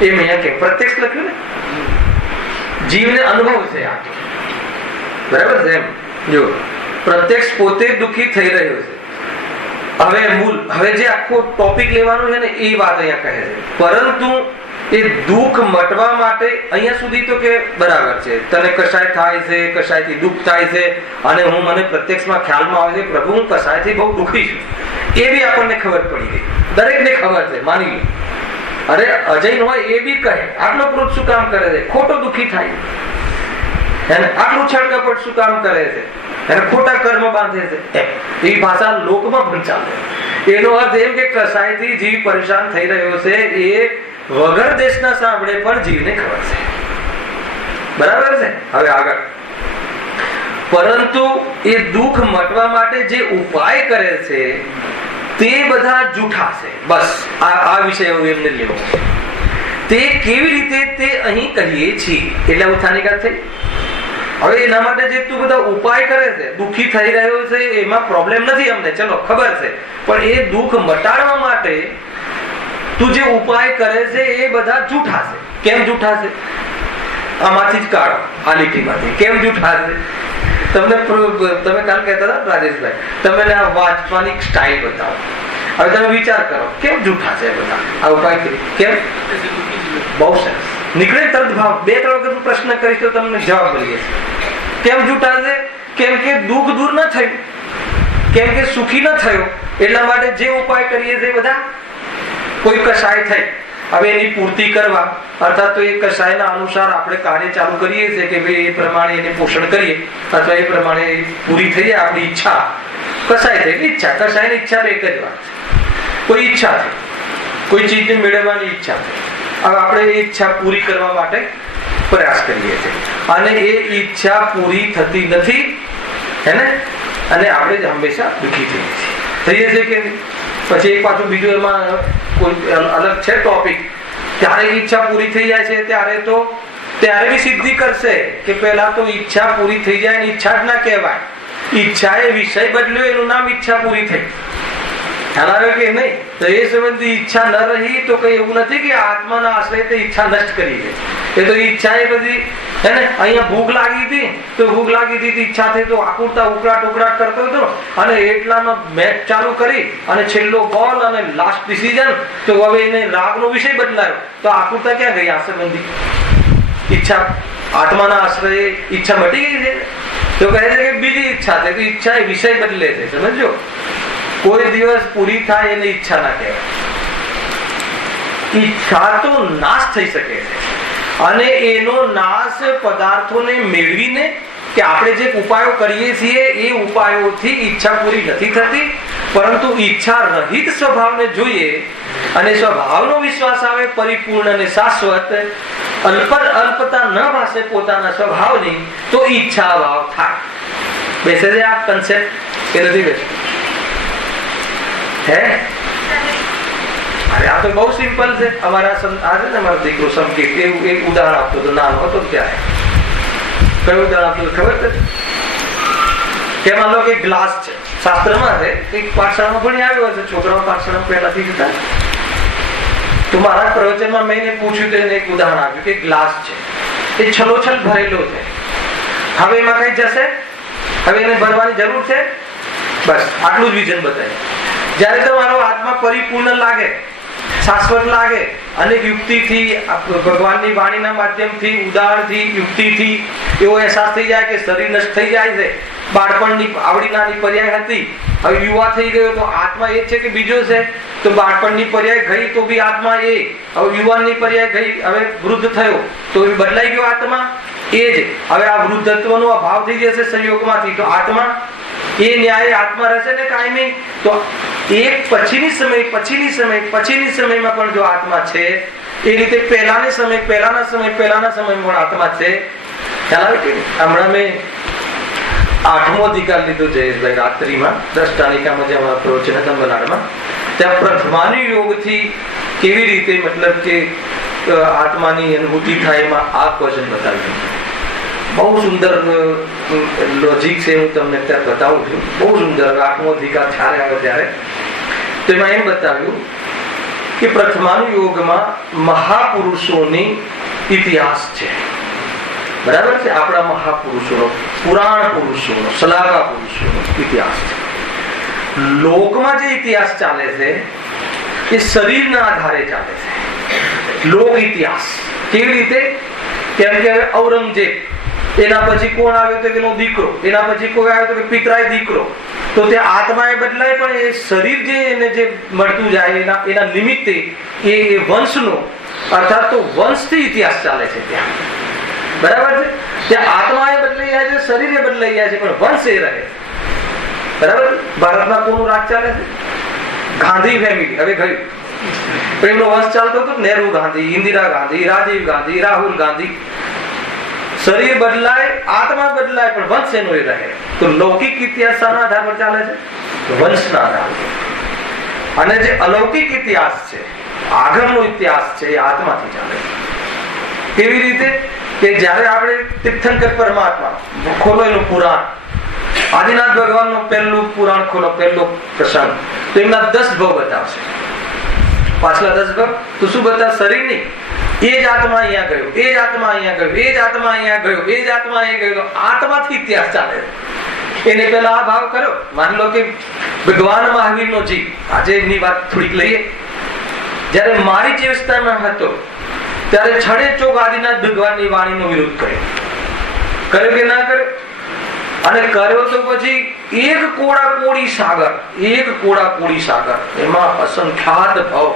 એમ અહીંયા કે પ્રત્યક્ષ લખ્યું ને, જીવને અનુભવ છે આ, બરાબર છે? એમ જો પ્રત્યક્ષ પોતે દુઃખી થઈ રહ્યો છે. હવે જે આખો ટોપિક લેવાનો છે ને, એ વાત અહીંયા કહે છે. પરંતુ એ દુઃખ મટવા માટે અહીંયા સુધી તો કે બરાબર છે, તને કસાય થાય છે, કસાયથી દુઃખ થાય છે, અને મને પ્રત્યક્ષમાં ખ્યાલમાં આવે છે પ્રભુ હું કસાયથી બહુ દુઃખી છું, એ બી આપણને ખબર પડી ગઈ. દરેકને ખબર છે, માની લો. અરે અજય હોય એ બી કહે આટલો ક્રોધ શું કામ કરે છે, ખોટો દુઃખી થાય, આટલું છળકપટ શું કામ કરે છે, ખોટા કર્મ બાંધે છે. એવી ભાષા લોકમાં પણ ચાલે. એનો અર્થ એમ કે કસાયથી જીવ પરેશાન થઈ રહ્યો છે, એ વગર દેશના સાંભળે પણ જીવને ખબર છે. બરાબર છે? હવે આગળ, પરંતુ એ દુઃખ મટવા માટે જે ઉપાય કરે છે તે બધા જૂઠા છે. બસ આ વિષય એમને લેવો. તે કેવી રીતે તે અહીં કહીએ છીએ. એટલે ઉત્થાનિકા થઈ. હવે એના માટે જે તું બધા ઉપાય કરે છે, દુઃખી થઈ રહ્યો છે, એમાં પ્રોબ્લેમ નથી અમને, ચલો ખબર છે, પણ એ દુઃખ મટાડવા માટે તું જે ઉપાય કરે છે એ બધા જૂઠા છે. કેમ જૂઠા છે? આમાંથી જ કાઢો, આ લીટીમાંથી કેમ જૂઠા છે? તમે કાલ કહેતા હતા રાજેશભાઈ, તમે આ વાંચવાની સ્ટાઇલ બતાવો. હવે તમે વિચાર કરો કેમ જૂઠા છે બધા આ ઉપાય? કેમ? બહુ સરસ નીકળે તરત ભાવ. 2-3 વખત પ્રશ્ન કરીશ તો તમને જવાબ મળી જશે. કેમ જૂઠા છે? કેમ કે દુઃખ દૂર ન થયું, કેમ કે સુખી ન થયો, એટલા માટે જે ઉપાય કરીએ છીએ બધા કોઈ કસાય થઈ, હવે એની પૂર્તિ કરવા અર્થાત તો એ કસાયના અનુસાર આપણે કાર્ય ચાલુ કરીએ છીએ કે ભાઈ એ પ્રમાણે એને પોષણ કરીએ અથવા એ પ્રમાણે પૂરી થઈ જાય આપણી ઈચ્છા. કસાય થઈ ઈચ્છા, કસાયની ઈચ્છા એક જ વાત છે. કોઈ ઈચ્છા થઈ, કોઈ ચીજને મેળવવાની ઈચ્છા થઈ, હવે આપણે એ ઈચ્છા પૂરી કરવા માટે પ્રયાસ કરીએ છીએ અને એ ઈચ્છા પૂરી થતી નથી, હે ને? અને આપણે જ હંમેશા દુઃખી થઈએ છીએ કે પછી એક પાછું બીજું એમાં કોઈ અલગ છે ટોપિક. ત્યારે ઈચ્છા પૂરી થઈ જાય છે ત્યારે બી સિદ્ધિ કરશે કે પહેલા તો ઈચ્છા પૂરી થઈ જાય ને ઈચ્છા જ ના કહેવાય. ઈચ્છા એ વિષય બદલ્યો, એનું નામ ઈચ્છા પૂરી થઈ. ખ્યાલ આવ્યો કે નહીં? તો એ સંબંધી ઈચ્છા ન રહી તો કઈ એવું નથી કે આત્માના આશ્રય તે ઈચ્છા નષ્ટ કરી દે. એ તો ઈચ્છા એ બધી હે ને, અહીંયા ભૂખ લાગી હતી તો ભૂખ લાગી હતી, ઈચ્છા થઈ તો આકુરતા ઉકળાટ કરતો હતો અને એટલામાં મેચ ચાલુ કરી અને છેલ્લો બોલ અને લાસ્ટ ડિસિઝન તો હવે એને રાગનો વિષય બદલાયો તો આકુરતા ક્યાં ગઈ? આ સંબંધી ઈચ્છા આત્માના આશ્રય ઈચ્છા મટી ગઈ છે. તો કહે છે કે બીજી ઈચ્છા છે. ઈચ્છા એ વિષય બદલે છે, સમજો? કોઈ દિવસ પૂરી થાય એને ઈચ્છા ના કહેવાય. ઈચ્છા તો નાશ થઈ શકે છે અને એનો નાશ પદાર્થોને મેળવીને કે આપણે જે ઉપાયો કરીએ છીએ એ ઉપાયોથી ઈચ્છા પૂરી નથી થતી, પરંતુ ઈચ્છા રહિત સ્વભાવને જોઈએ અને સ્વભાવનો વિશ્વાસ આવે પરિપૂર્ણ અને શાશ્વત, અલ્પતા ન ભાસે પોતાના સ્વભાવની, તો ઈચ્છા ભાવ થાય. બેસે છે આ કન્સેપ્ટ કે નથી બેસે? હે અરે આ તો બહુ સિમ્પલ છે. અમારા આજે ને અમારો દીકરો સંકેત એવું એક ઉદાહરણ આપતો હતો, નાનો હતો ત્યારે. કયું ઉદાહરણ આપતું ખબર છે? કે માનો લો કે ગ્લાસ છે, શાસ્ત્રમાં છે, એક પાઠશાળામાં ભણી આવ્યો હશે, છોકરાઓ પાઠશાળામાં પહેલાથી જતા, તો મારા પ્રવચનમાં મેં એને પૂછ્યું તો એને એક ઉદાહરણ આપ્યું કે ગ્લાસ છે, એ છલોછલ ભરેલો છે, હવે એમાં કઈ જશે? હવે એને ભરવાની જરૂર છે? બસ આટલું જ વિઝન બતાવ્યું. જયારે તમારો આત્મા પરિપૂર્ણ લાગે, શાશ્વત લાગે અને યુક્તિથી ભગવાનની વાણીના માધ્યમથી ઉદાહરણથી યુક્તિથી એવો અહેસાસ થઈ જાય કે શરીર નષ્ટ થઈ જાય છે, બાળપણની આવડી નાની પર્યાય હતી, હવે યુવા થઈ ગયો તો આત્મા એ છે કે બીજો છે, તો બાળપણની પર્યાય ગઈ તો બી આત્મા એ, હવે યુવાનની પર્યાય ગઈ, હવે વૃદ્ધ થયો તો બદલાઈ ગયો આત્મા એ જ. હવે આ વૃદ્ધત્વનો અભાવ થઈ જશે સંયોગમાંથી, તો આત્મા એ ન્યાય આત્મા રહેશે ને કાયમી. તો એક પછીની સમયમાં પણ જો આત્મા છે એ રીતે પહેલાના સમયમાં પણ આત્મા છે. ખ્યાલ આવે કે હમણાં મેં 8મો અધિકાર લીધો જયેશભાઈ રાત્રિમાં 10 તારીખામાં જે અમારા પ્રવચન હતા મલાડમાં, ત્યાં પ્રથમાની યોગથી કેવી રીતે મતલબ કે આત્માની અનુભૂતિ થાય એમાં આ ક્વેશ્ચન બતાવ્યું. બહુ સુંદર લોજિક છે, હું તમને અત્યારે બતાવું છું. બહુ સુંદર. 8મો અધિકાર જ્યારે આવે ત્યારે તો એમાં એમ બતાવ્યું કે પ્રથમાનુયોગમાં મહાપુરુષોની ઇતિહાસ છે. બરાબર છે? આપણા મહાપુરુષોનો, પુરાણ પુરુષોનો, સલાહા પુરુષોનો ઇતિહાસ છે. લોકમાં જે ઇતિહાસ ચાલે છે એ શરીરના આધારે ચાલે છે. લોક ઇતિહાસ કેવી રીતે? કેમ કે હવે ઔરંગઝેબ, એના પછી કોણ આવ્યો તો એનો દીકરો, એના પછી કોઈ આવ્યો તો કે પિતરાય દીકરો, તો ત્યાં આત્મા એ બદલાય પણ એ શરીર જે એને જે મળતું જાય એના નિમિત્તે એ વંશનો અર્થાત તો વંશથી ઇતિહાસ ચાલે છે ત્યાં. બરાબર છે? ત્યાં આત્મા એ બદલાઈ જાય છે, શરીર એ બદલાઈ જાય છે, પણ વંશ એ રહે. બરાબર? ભારતમાં કોનું રાજ ચાલે છે? ગાંધી ફેમિલી. હવે ગયું પણ એમનો વંશ ચાલતો હતો, નહેરુ ગાંધી, ઇન્દિરા ગાંધી, રાજીવ ગાંધી, રાહુલ ગાંધી. શરીર બદલાય, આત્મા બદલાય, પણ વંશ એનો એ રહે. તો લૌકિક ઇતિહાસ શાના આધાર પર ચાલે છે? વંશના આધાર પર. અને જે અલૌકિક ઇતિહાસ છે, આગળનો ઇતિહાસ છે, એ આત્માથી ચાલે છે. કેવી રીતે? કે જયારે આપણે તીર્થંકર પરમાત્મા ખોલો એનું પુરાણ, આદિનાથ ભગવાનનું પહેલું પુરાણ ખોલો, પહેલો પ્રસંગ, તો એમના 10 ભવ બતાવશે. પાછલા 10 ભવ તો શું બતાવે? શરીરની એ જ આત્મા અહીંયા ગયો, એ જ આત્મા અહીંયા ગયો, એ જ આત્મા અહીંયા ગયો, એ જ આત્મા અહીંયા ગયો. આત્માથી ઇતિહાસ ચાલે. એને પેલા આ ભાવ કર્યો. માની લો કે ભગવાન મહાવીરનો જીવ, આજે એની વાત થોડીક લઈએ. જયારે મારી જે અવસ્થામાં હતો ત્યારે છડે ચોક આદિનાથ ભગવાનની વાણીનો વિરોધ કર્યો કે ના કર્યો? અને કર્યો તો પછી એક કોડા કોડી સાગર, એક કોડા કોડી સાગર, એમાં અસંખ્યાત ભાવ,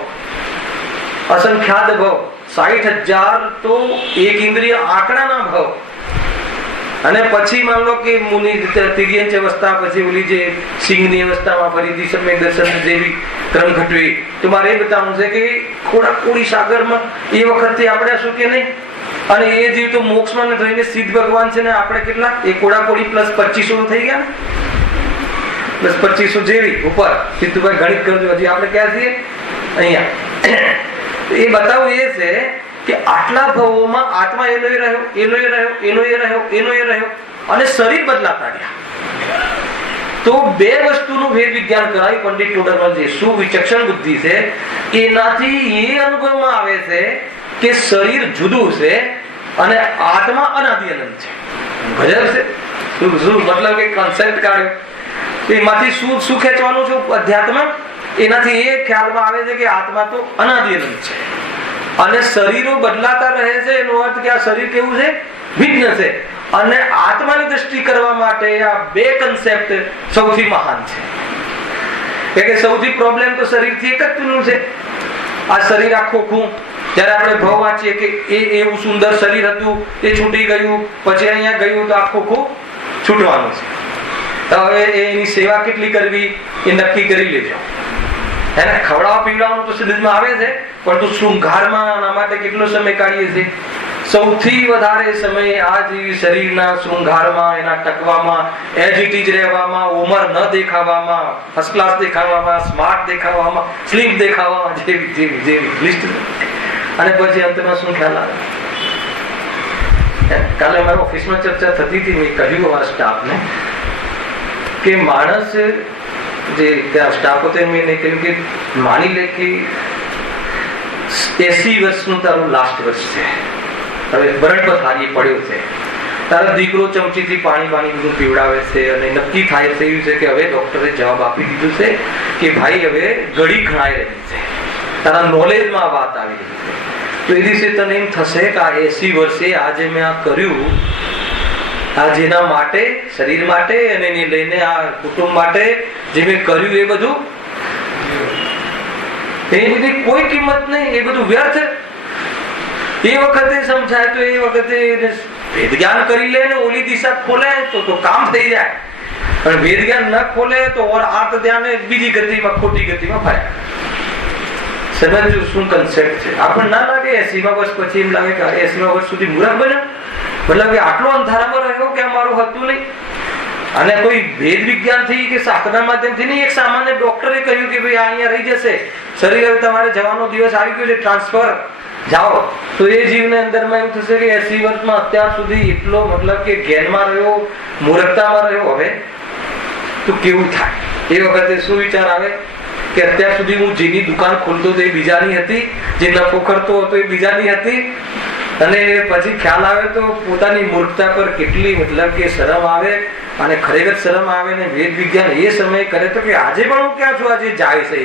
60,000 તો એક ઇન્દ્રિય આંકડાના ભાવ. અને પછી માન લો કે મુનિ તિર્યંચ અવસ્થા, પછી ઓલી જે સિંહની અવસ્થામાં ફરીથી સમ્યક દર્શન જેવી ક્રમ ઘટવી. તો મારે એ બતાવવું છે કે કોડા કોડી સાગરમાં એ વખતે આપણે શું કે નહીં. અને એ જીવ તો મોક્ષમાં થઈને સિદ્ધ ભગવાન છે ને, આપણે કેટલા એ કોડા કોડી પ્લસ 2500 થઈ ગયા ને, પ્લસ 2500 જેવી ઉપર. સિદ્ધુભાઈ ગણિત કરજો. હજી આપણે ક્યાં છીએ? અહીંયા. એ બતાવવું એ છે કે આટલા ભાવોમાં આત્મા એનો રહ્યો, એનો રહ્યો, એનો રહ્યો, એનો રહ્યો, અને શરીર બદલાતા ગયા. તો બે વસ્તુનું ભેદ વિજ્ઞાન કરાવી પંડિત ટોડરમલ જે શું વિચક્ષણ બુદ્ધિ છે એનાથી એ અનુભવમાં આવે છે કે શરીર જુદું છે અને આત્મા અનાદિ અનંત છે. ગજબ છે. શું મતલબ કે કોન્સેપ્ટ કાઢ્યો. એમાંથી શું ખેંચવાનું છે અધ્યાત્મ? એનાથી એ ખ્યાલમાં આવે છે કે આત્મા તો અનાદિ અનંત છે અને શરીરો બદલાતા રહે છે. એનો અર્થ કે આ શરીર કેવું છે? વિઘ્ન છે. અને આત્માની દ્રષ્ટિ કરવા માટે આ બે કન્સેપ્ટ સૌથી મહાન છે. કે સૌથી પ્રોબ્લેમ તો શરીરથી એક જ છે. આ શરીર આખું ખું જયારે આપણે ભાવ વાંચીએ કે એ એવું સુંદર શરીર હતું, એ છૂટી ગયું, પછી અહીંયા ગયું, તો આખું ખું છૂટવાનું છે. તો હવે એની સેવા કેટલી કરવી એ નક્કી કરી લેજો. એને ખવડાવવા પીવડાવવાનું તો શરીરમાં આવે છે, પરંતુ શૃંગારમાં આના માટે કેટલો સમય કાઢીએ છીએ? સૌથી વધારે સમય આ જીવ શરીરના શૃંગારમાં, એના ટકવામાં, એજ ઇટ ઇઝ રહેવામાં, ઉંમર ન દેખાવામાં, ફર્સ્ટ ક્લાસ દેખાવામાં, સ્માર્ટ દેખાવામાં, સ્લીમ દેખાવામાં, જેવી જેવી જેવી લિસ્ટ. અને પછી અંતમાં શું ખ્યાલ આવે? કાલે મારા ઓફિસમાં ચર્ચા થતી હતી. મેં કહ્યું અમારા સ્ટાફને કે માણસ જે ત્યાં સ્ટાફ હતો મેં કહ્યું કે માની લે કે 80 વર્ષનું તારું લાસ્ટ વર્ષ છે. હવે બરડ પથારી પડ્યો છે, તારો દીકરો ચમચીથી પાણી બધું પીવડાવે છે અને નક્કી થાય થયું છે કે હવે ડોક્ટરે જવાબ આપી દીધું છે કે ભાઈ હવે ઘડી ખણાઈ રહી છે, તારા નોલેજમાં વાત આવી રહી છે. તો એ દિવસે તને એમ થશે કે આ 80 વર્ષે આજે મેં આ કર્યું, આ જેના માટે, શરીર માટે અને એને લઈને આ કુટુંબ માટે જે મેં કર્યું એ બધું, એની બધી કોઈ કિંમત નહીં, એ બધું વ્યર્થ. એ વખતે સમજાય તો એ વખતે વેદ જ્ઞાન કરી લે ને ઓલી દિશા ખોલે તો કામ થઈ જાય. પણ વેદ જ્ઞાન ન ખોલે તો આર્ત ધ્યાન બીજી ગતિમાં, ખોટી ગતિમાં ફર્યા. સમજવું શું કન્સેપ્ટ છે? આપણને ના લાગે 80 વર્ષ પછી એમ લાગે કે 80 વર્ષ સુધી મૂર્ખ બન્યો, મતલબ કે આટલો અંધારામાં રહ્યો કે અમારું હતું નહીં. અને કોઈ ભેદ વિજ્ઞાન થી કે શાસ્ત્રના માધ્યમથી નહીં, એક સામાન્ય ડોક્ટરે કહ્યું કે ભાઈ અહીંયા રહી જશે શરીર, હવે તમારે જવાનો દિવસ આવી ગયો છે, ટ્રાન્સફર જાઓ. તો એ જીવને અંદરમાં એવું થશે કે 80 વર્ષમાં અત્યાર સુધી એટલો મતલબ કે જ્ઞાનમાં રહ્યો, મૂર્ખતામાં રહ્યો, હવે તો કેવું થાય? એ વખતે શું વિચાર આવે કે અત્યાર સુધી હું જેની દુકાન ખોલતો હતો એ બીજાની હતી, જે નફો કરતો હતો એ બીજાની હતી. અને પછી ખ્યાલ આવે તો પોતાની મૂર્ખતા પર કેટલી મતલબ કે શરમ આવે, અને ખરેખર શરમ આવે ને વેદ વિજ્ઞાન એ સમય કરે તો કે આજે પણ હું ક્યાં છું, આજે જાય છે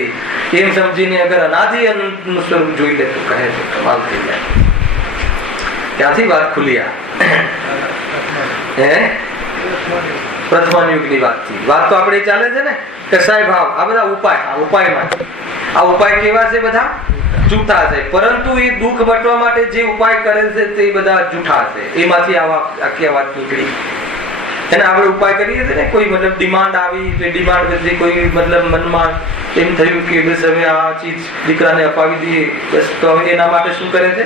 એમ સમજીને અગર અનાદિ અનંતનું સ્વરૂપ જોઈ લે તો કહે છે કમાલ થઈ જાય. ક્યાંથી વાત ખુલી? પ્રથમા યુગની વાત થી વાત તો આપણે ચાલે છે ને, કસાય ભાવ, આ બધા ઉપાયમાં આ ઉપાય કેવા છે? બધા જૂઠા છે. પરંતુ એ દુઃખ બટવા માટે જે ઉપાય કરે છે તે બધા જૂઠા છે. એમાંથી આખી વાત નીકળી. એને આપણે ઉપાય કરીએ છીએ ને, કોઈ મતલબ ડિમાન્ડ આવી તો ડિમાન્ડ બધી કોઈ મતલબ મનમાં એમ થયું કે બસ હવે આ ચીજ દીકરાને અપાવી દઈએ, બસ તો હવે એના માટે શું કરે છે?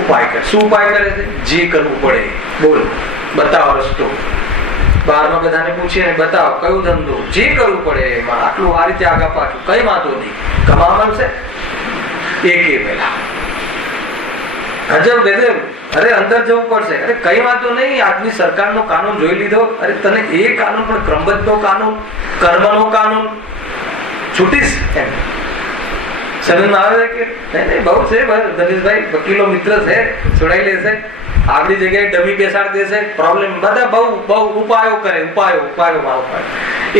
ઉપાય કરે. શું ઉપાય કરે છે? જે કરવું પડે બોલો, બતાવો રસ્તો. બહારમાં બધાને પૂછીએ ને બતાવો કયો ધંધો, જે કરવું પડે એમાં આટલું આ રીતે આગા પાછું, કઈ વાંધો નહીં, કમા મળશે. એક પેલા ગજબ ગજબ, અરે અંદર જવું પડશે, અરે કઈ વાંધો નહીં, આજની સરકારનો કાનૂન જોઈ લીધો, અરે તને એ કાનૂન પણ ક્રમબદ્ધનો કાનૂન, કર્મનો કાનૂન છૂટીશ એમ. સમજમાં આવે કે નહીં બહુ છે, ધનેશભાઈ વકીલો મિત્ર છે, છોડાઈ લેશે, આપણી જગ્યાએ ડમી બેસાડી દેશે, પ્રોબ્લેમ બધા બહુ ઉપાયો કરે, ઉપાયો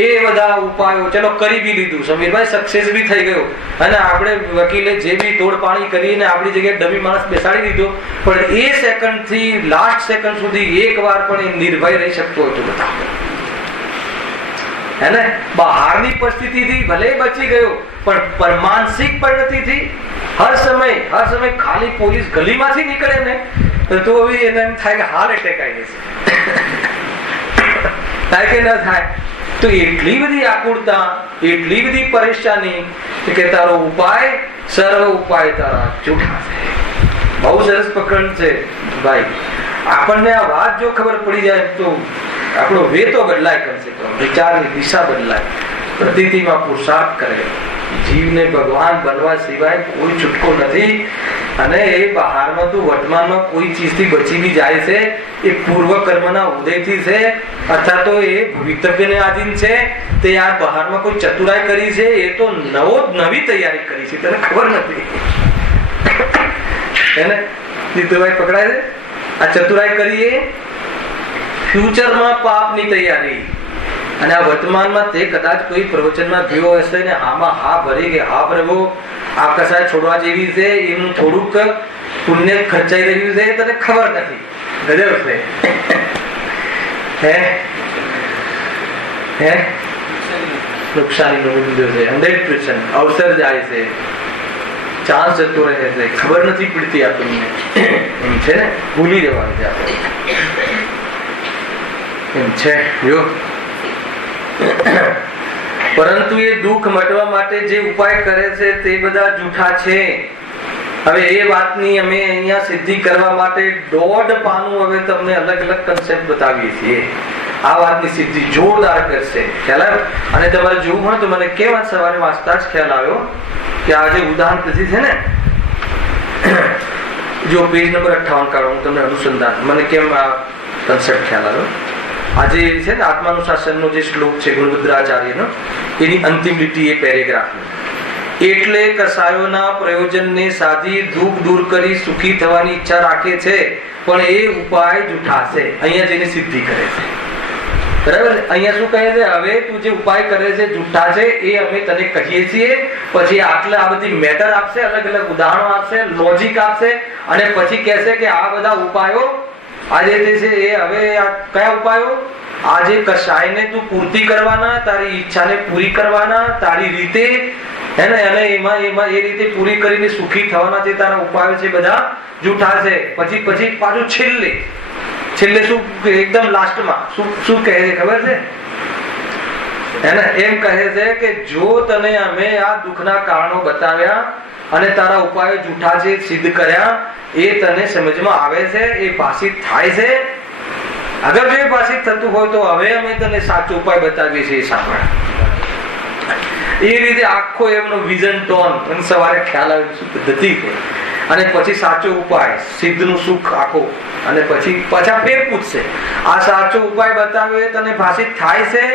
એ બધા ઉપાયો ચલો કરી બી લીધું, સમીરભાઈ સક્સેસ બી થઈ ગયો, અને આપણે વકીલે જે બી તોડ પાણી કરીને આપણી જગ્યાએ ડમી માણસ બેસાડી દીધો, પણ એ સેકન્ડ થી લાસ્ટ સેકન્ડ સુધી એક વાર પણ એ નિર્ભય રહી શકતો હતો બધા, હે ને? બહારની પરિસ્થિતિથી ભલે બચી ગયો, પણ માનસિક પરિણતિથી હર સમય ખાલી પોલીસ ગલીમાંથી નીકળે ને તો હવે એને એમ થાય કે હાર્ટ એટેક આવી જશે, થાય કે ન થાય? તો એટલી બધી આકુળતા, એટલી બધી પરેશાની કે તારો ઉપાય સર્વ ઉપાય તારા જૂઠા છે. બહુ સરસ પકડ છે ભાઈ. આપણને આ વાત જો ખબર પડી જાય તો આપણો વે તો બદલાય, કરશે તો વિચારની દિશા બદલાય, પ્રતીતિમાં પુરુષાર્થ કરે. જીવને ભગવાન બનવા સિવાય કોઈ છૂટકો નથી. અને એ બહારમાં તો વર્તમાનમાં કોઈ ચીજથી બચી બી જાય છે, એ પૂર્વ કર્મના ઉદયથી છે, અથવા તો એ ભવિતવ્યને આધીન છે. તે આ બહારમાં કોઈ ચતુરાઈ કરી છે, એ તો નવી તૈયારી કરી છે, તને ખબર નથી, એને જીતુભાઈ પકડાય છે. આ ચતુરાઈ કરી એ ફ્યુચરમાં પાપની તૈયારી. અને આ વર્તમાનમાં તે કદાચ કોઈ પ્રવચનમાં ગયો હશે ને આમાં હા ભરી કે હા પ્રભુ આ કસાય છોડવા જેવી છે, એનું થોડુંક પુણ્ય ખર્ચાઈ રહ્યું છે, તને ખબર નથી. ગજબ છે, હે નુકસાની નો છે 100%. અવસર જાય છે, ચાન્સ જતો રહે છે, ખબર નથી પડતી આપણને, એમ છે ને, ભૂલી જવાનું છે આપણે, એમ છે જો. પરંતુ એ દુઃખ મટવા માટે જે ઉપાય કરે છે તે બધા જૂઠા છે. હવે એ વાતની અમે અહીંયા સિદ્ધિ કરવા માટે 1.5 પાનું હવે તમને અલગ અલગ કન્સેપ્ટ બતાવીએ છીએ. આ વાતની સિદ્ધિ જોરદાર કરશે, ખ્યાલ આવ્યો? અને તમારે જોવું હોય તો મને કેમ સવારે વાંચતા જ ખ્યાલ આવ્યો કે આ જે ઉદાહરણ પ્રતિ છે ને, જો પેજ નંબર 58 કાઢો, હું તમને અનુસંધાન, મને કેમ આ કન્સેપ્ટ ખ્યાલ આવ્યો. આજે છે ને આત્માનુશાસનનો જે શ્લોક છે ગુણભદ્રાચાર્યનો, એની અંતિમ લીટી એ પેરેગ્રાફની, એટલે કસાયોના પ્રયોજનને સાધી દુઃખ દૂર કરી સુખી થવાની ઈચ્છા રાખે છે, પણ એ ઉપાય જૂઠા છે. અહીંયા જેની સિદ્ધિ કરે છે, બરાબર? અહીંયા શું કહે છે? હવે તું જે ઉપાય કરે છે જૂઠા છે, એ અમે તને કહીએ છીએ. પછી આટલા આ બધી મેટર આપશે, અલગ અલગ ઉદાહરણો આપશે, લોજિક આપશે, અને પછી કહેશે કે આ બધા ઉપાયો આજે જે છે એ હવે કયા ઉપાયો? આજે કશાયને તું પૂર્તિ કરવાના, તારી ઈચ્છાને પૂરી કરવાના તારી રીતે, હે ને? અને એમાં એ રીતે પૂરી કરીને સુખી થવાના જે તારા ઉપાયો છે બધા જૂઠા છે. પછી પાછું છેલ્લે શું એકદમ લાસ્ટમાં શું કહે છે ખબર છે? હે ને? એમ કહે છે કે જો તને અમે આ દુઃખના કારણો બતાવ્યા અને તારા ઉપાયો જૂઠા છે સિદ્ધ કર્યા, એ તને સમજમાં આવે છે, એ ભાષિત થાય છે. અગર જો એ ભાષિત થતું હોય તો હવે અમે તને સાચો ઉપાય બતાવીએ છીએ, સાંભળ. એ રીતે આખો એમનો વિઝન ટોન સવારે ખ્યાલ આવે શું પદ્ધતિ છે, અને પછી સાચો ઉપાય સિદ્ધનું સુખ આખો, અને પછી પાછા ફેર પૂછશે આ સાચો ઉપાય બતાવ્યો એ તને ભાષિત થાય છે?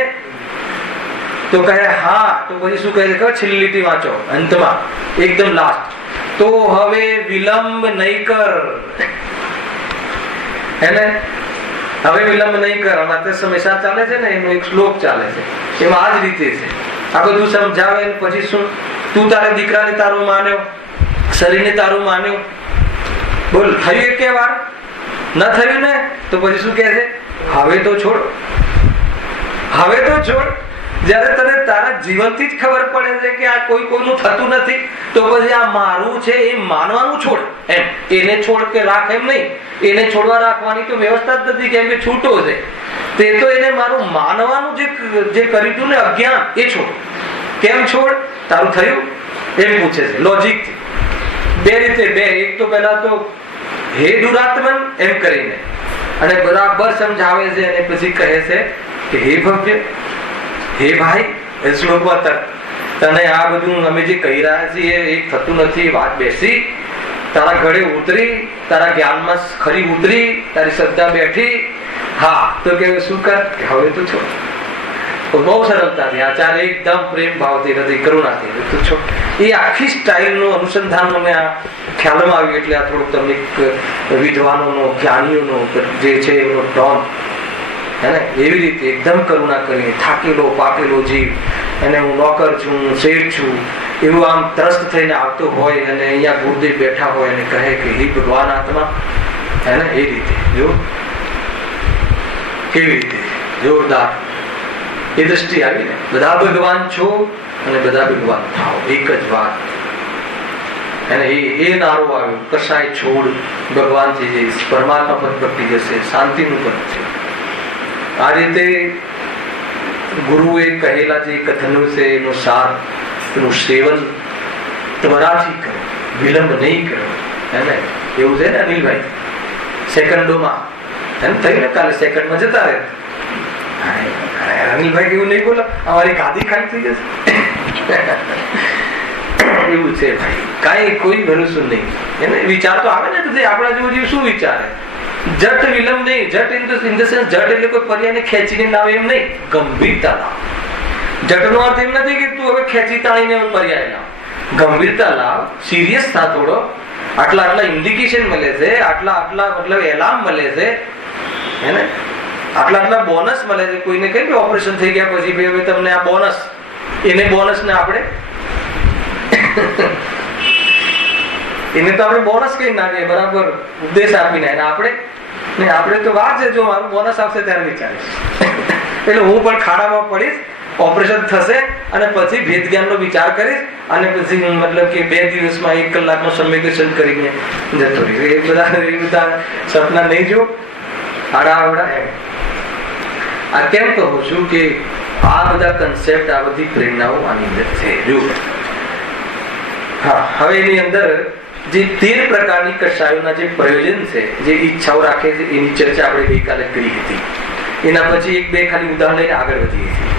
તો કહે હા. તો પછી શું કહે છે ખબર? છેલ્લી લીટી વાંચો અંતમાં, એકદમ લાસ્ટ. તો હવે વિલંબ નહીં કર, એને હવે વિલંબ નહીં કર. માત્ર સમયસર ચાલે છે ને, એનો એક શ્લોક ચાલે છે, એમાં આ જ રીતે છે. આ બધું સમજાવે પછી શું? તું તારા દીકરાને તારું માન્યો, શરીરને તારું માન્યું, બોલ થયું એક વાર? ન થયું ને, તો પછી શું કહે છે? હવે તો છોડ, હવે તો છોડ. જયારે તને તારા જીવનથી જ ખબર પડે છે કે આ કોઈનું થતું નથી, તો પછી આ મારું છે એ માનવાનું છોડ. એમ એને છોડ કે રાખ એમ નહીં, એને છોડવા રાખવાની તો વ્યવસ્થા જ નથી, કેમ કે છૂટો છે. તે તો એને મારું માનવાનું જે કર્યું હતું ને અજ્ઞાન, એ છોડ. કેમ છોડ? તારું થયું એમ પૂછે છે લોજિક. બે રીતે, એક તો પહેલા તો હે દુરાત્મન એમ કરીને, અને બરાબર સમજાવે છે, અને પછી કહે છે કે હે ભવ્ય, હે ભાઈ, એ શ્લોકમાં તને આ બધું અમે જે કહી રહ્યા છીએ એ થતું નથી. વાત બેસી, તારા ઘરે ઉતરી, તારા જ્ઞાનમાં ખરી ઉતરી, તારી શ્રદ્ધા બેઠી. હા, તો કે શું કર? હવે તો છોડ. બહુ સરળતાથી આચાર્ય એકદમ પ્રેમ ભાવથી હૃદય કરુણાથી તો છો એ આખી સ્ટાઇલનું અનુસંધાન મને આ ખ્યાલમાં આવ્યું એટલે આ થોડુંક તમને વિદ્વાનોનો જ્ઞાનીઓનો જે છે એનો ટોન હે ને એવી રીતે એકદમ કરુણા કરીને થાકેલો પાકેલો જીવ અને હું નોકર છું શેઠ છું એવું આમ ત્રસ્ત થઈને આવતો હોય અને અહીંયા ગુરુદેવ બેઠા હોય અને કહે કે હે ભગવાન આત્મા હે ને એ રીતે જો કેવી રીતે જોરદાર એ દ્રષ્ટિ આવી ને બધા ભગવાન છો અને બધા ભગવાન થાઓ એક જ વાત અને એ નારો આવ્યો કસાય છોડ ભગવાનથી જે પરમાત્મા પદ ભક્તિ જશે શાંતિનું પદ છે આ રીતે ગુરુએ કહેલા જે કથનો છે એનો સાર એનું સેવન ત્વરાથી કરો વિલંબ નહીં કરો હે ને એવું છે ને અનિલભાઈ સેકન્ડોમાં એમ થયું ને કાલે સેકન્ડમાં જતા રહે અનિલભાઈ એવું નહીં બોલો અમારી ગાદી ખાલી થઈ જશે એવું છે ભાઈ કાંઈ કોઈ ભરોસો નહીં એને વિચાર તો આવે ને આપણા જેવું જીવ શું વિચારે જટ વિલંબ નહીં જટ ઇન ધ સેન્સ જટ એટલે કોઈ પર્યાયને ખેંચીને લાવે એમ નહીં ગંભીરતા લાવ જટનો અર્થ એમ નથી કે તું હવે ખેંચી તાણીને પર્યાય લાવ ગંભીરતા લાવ સિરિયસ થા થોડો આટલા ઇન્ડિકેશન મળે છે આટલા મતલબ એલાર્મ મળે છે હે ને આટલા બોનસ મળે છે કોઈને કહે કે ઓપરેશન થઈ ગયા પછી હવે તમને આ બોનસ એને બોનસ ને આપણે એને તો આપણે બોનસ કઈ નાખીએ બરાબર ઉપદેશ આપીને આપણે તો વાત છે જો મારું બોનસ આવશે ત્યારે વિચારીશ એટલે હું પણ ખાડામાં પડીશ ઓપરેશન થશે અને પછી ભેદ જ્ઞાનનો વિચાર કરીશ અને પછી મતલબ કે 2 દિવસમાં 1 કલાકનો સંવેદનશીલ કરીને જતો રહીશ એ બધા સપના નહીં જો આડાવડા એમ આ કેમ કહું છું કે આ બધા કન્સેપ્ટ આ બધી પ્રેરણાઓ આની અંદર છે જો હા હવે એની અંદર જે 13 પ્રકારની કશાયોના જે પ્રયોજન છે જે ઈચ્છાઓ રાખે છે એની ચર્ચા આપણે ગઈકાલે કરી હતી એના પછી 1-2 ખાલી ઉદાહરણ લઈને આગળ વધીએ છીએ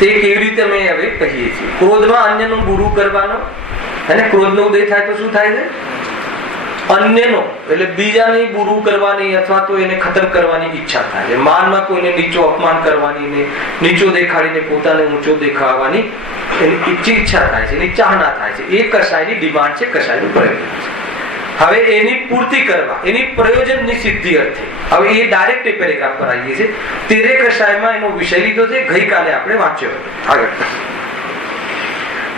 તે કેવી રીતે અમે હવે કહીએ છીએ ક્રોધમાં અન્યનો બુરું કરવાનો અને ક્રોધનો ઉદય થાય તો શું થાય છે અન્યનો એટલે બીજાને બુરું કરવાની અથવા તો એને ખતમ કરવાની ઈચ્છા થાય છે માનમાં કોઈને નીચો અપમાન કરવાની ને નીચો દેખાડીને પોતાને ઊંચો દેખાડવાની એની ઈચ્છા થાય છે એની ચાહના થાય છે એ કશાયની ડિમાન્ડ છે કશાયનું પ્રયોજન છે હવે એની પૂર્તિ કરવા એની પ્રયોજનની સિદ્ધિ અર્થે હવે એ ડાયરેક્ટ પેરેગ્રાફ પર આવીએ છીએ 13 કશાયમાં એનો વિષય લીધો છે ગઈકાલે આપણે વાંચ્યો હતો આગળ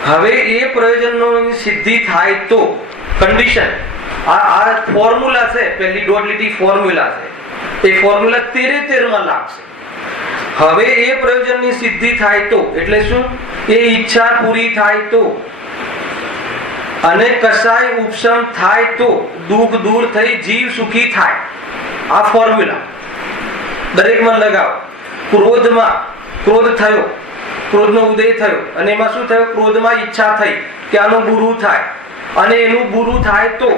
હવે એ પ્રયોજનનો સિદ્ધિ થાય તો કન્ડિશન આ ફોર્મ્યુલા છે પહેલી દોઢ લીટી ફોર્મ્યુલા છે એ ફોર્મ્યુલા 13 માં લાગશે હવે એ પ્રયોજનની સિદ્ધિ થાય તો એટલે શું એ ઈચ્છા પૂરી થાય તો અને કસાય ઉપશમ થાય તો દુઃખ દૂર થઈ જીવ સુખી થાય આ ફોર્મ્યુલા દરેકમાં લગાવો ક્રોધમાં ક્રોધ થયો ક્રોધનો ઉદય થયો અને એમાં શું થયું ક્રોધમાં ઈચ્છા થઈ કે આનું બુરું થાય અને એનું બુરું થાય તો